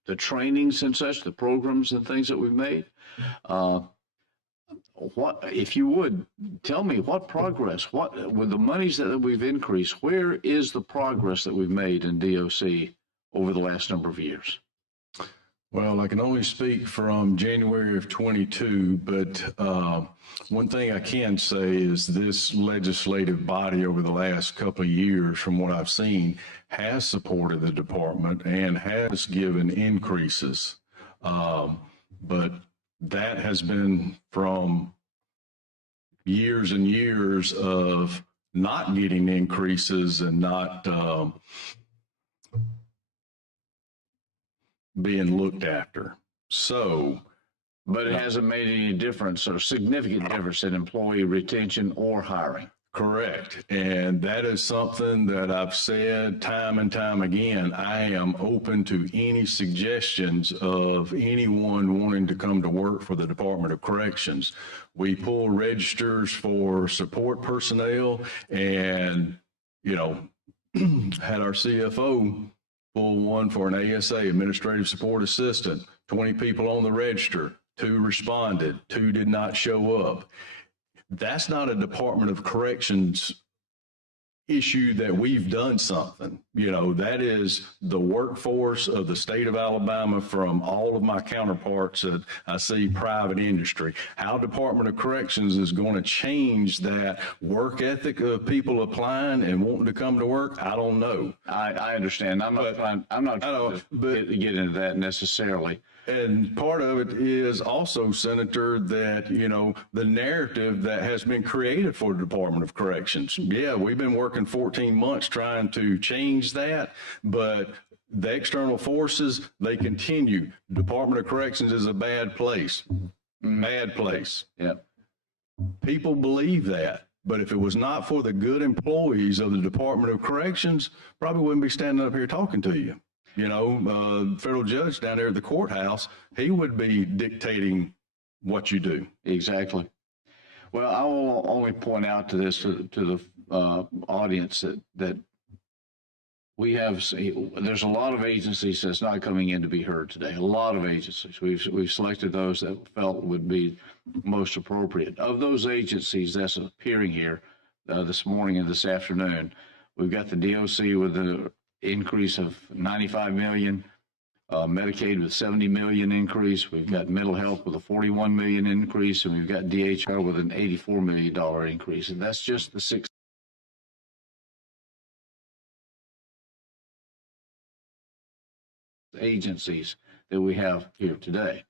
the trainings and such, the programs and things that we've made. What, if you would, tell me what progress, with the monies that we've increased, where is the progress that we've made in DOC over the last number of years? Well, I can only speak from January of 22, but one thing I can say is this legislative body over the last couple of years, from what I've seen, has supported the department and has given increases. But that has been from years and years of not getting increases and not being looked after. So, but it hasn't made any difference or significant difference in employee retention or hiring. Correct. And that is something that I've said time and time again. I am open to any suggestions of anyone wanting to come to work for the Department of Corrections. We pull registers for support personnel and, you know, had our CFO pull one for an ASA, Administrative Support Assistant, 20 people on the register, 2 responded, 2 did not show up. That's not a Department of Corrections issue that we've done something. You know, that is the workforce of the state of Alabama from all of my counterparts that I see private industry. How Department of Corrections is going to change that work ethic of people applying and wanting to come to work, I don't know. I understand. I'm not trying to get into that necessarily. And part of it is also, Senator, that, you know, the narrative that has been created for the Department of Corrections. Yeah, we've been working 14 months trying to change that, but the external forces, they continue. Department of Corrections is a bad place. Bad place. Yeah. People believe that. But if it was not for the good employees of the Department of Corrections, probably wouldn't be standing up here talking to you. You know, federal judge down there at the courthouse, he would be dictating what you do. Exactly. Well, I will only point out to this to the audience that there's a lot of agencies that's not coming in to be heard today. A lot of agencies. We've selected those that felt would be most appropriate. Of those agencies that's appearing here this morning and this afternoon, we've got the DOC with an increase of 95 million, Medicaid with 70 million increase. We've got mental health with a 41 million increase, and we've got DHR with an $84 million increase. And that's just the 6 agencies that we have here today.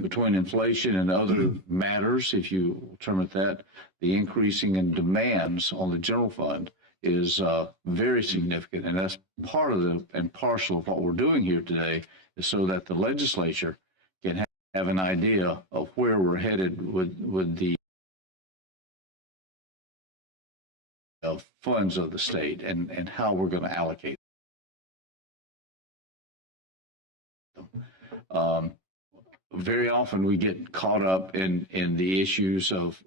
Between inflation and other matters, if you term it that, the increasing in demands on the general fund is very significant, and that's part of the and parcel of what we're doing here today, is so that the legislature can have an idea of where we're headed with the funds of the state and how we're going to allocate them. Very often we get caught up in the issues of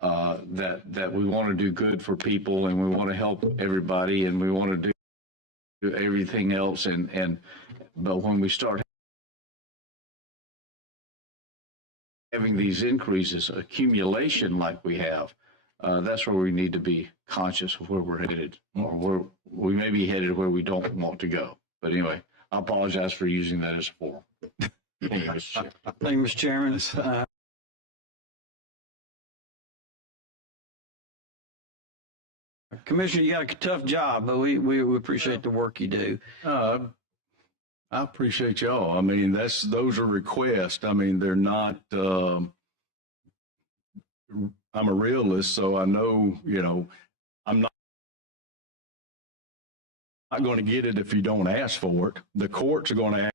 that we want to do good for people, and we want to help everybody, and we want to do everything else, but when we start having these increases, accumulation like we have, that's where we need to be conscious of where we're headed, or where we may be headed where we don't want to go. But anyway, I apologize for using that as a forum. Thank you, Mr. Chairman. Commissioner, you got a tough job, but we appreciate the work you do. I appreciate y'all. I mean, those are requests. I mean, they're not, I'm a realist, so I know, I'm not going to get it if you don't ask for it. The courts are going to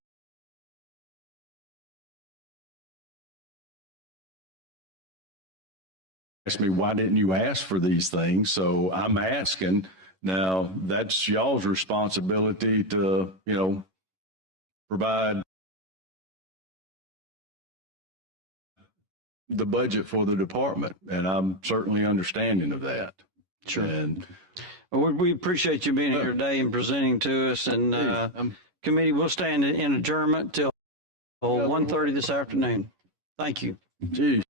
ask me, why didn't you ask for these things? So I'm asking. Now, that's y'all's responsibility to, provide the budget for the department, and I'm certainly understanding of that. Sure. And well, we appreciate you being here today and presenting to us. And committee will stand in adjournment till 1:30 this afternoon. Thank you. Geez.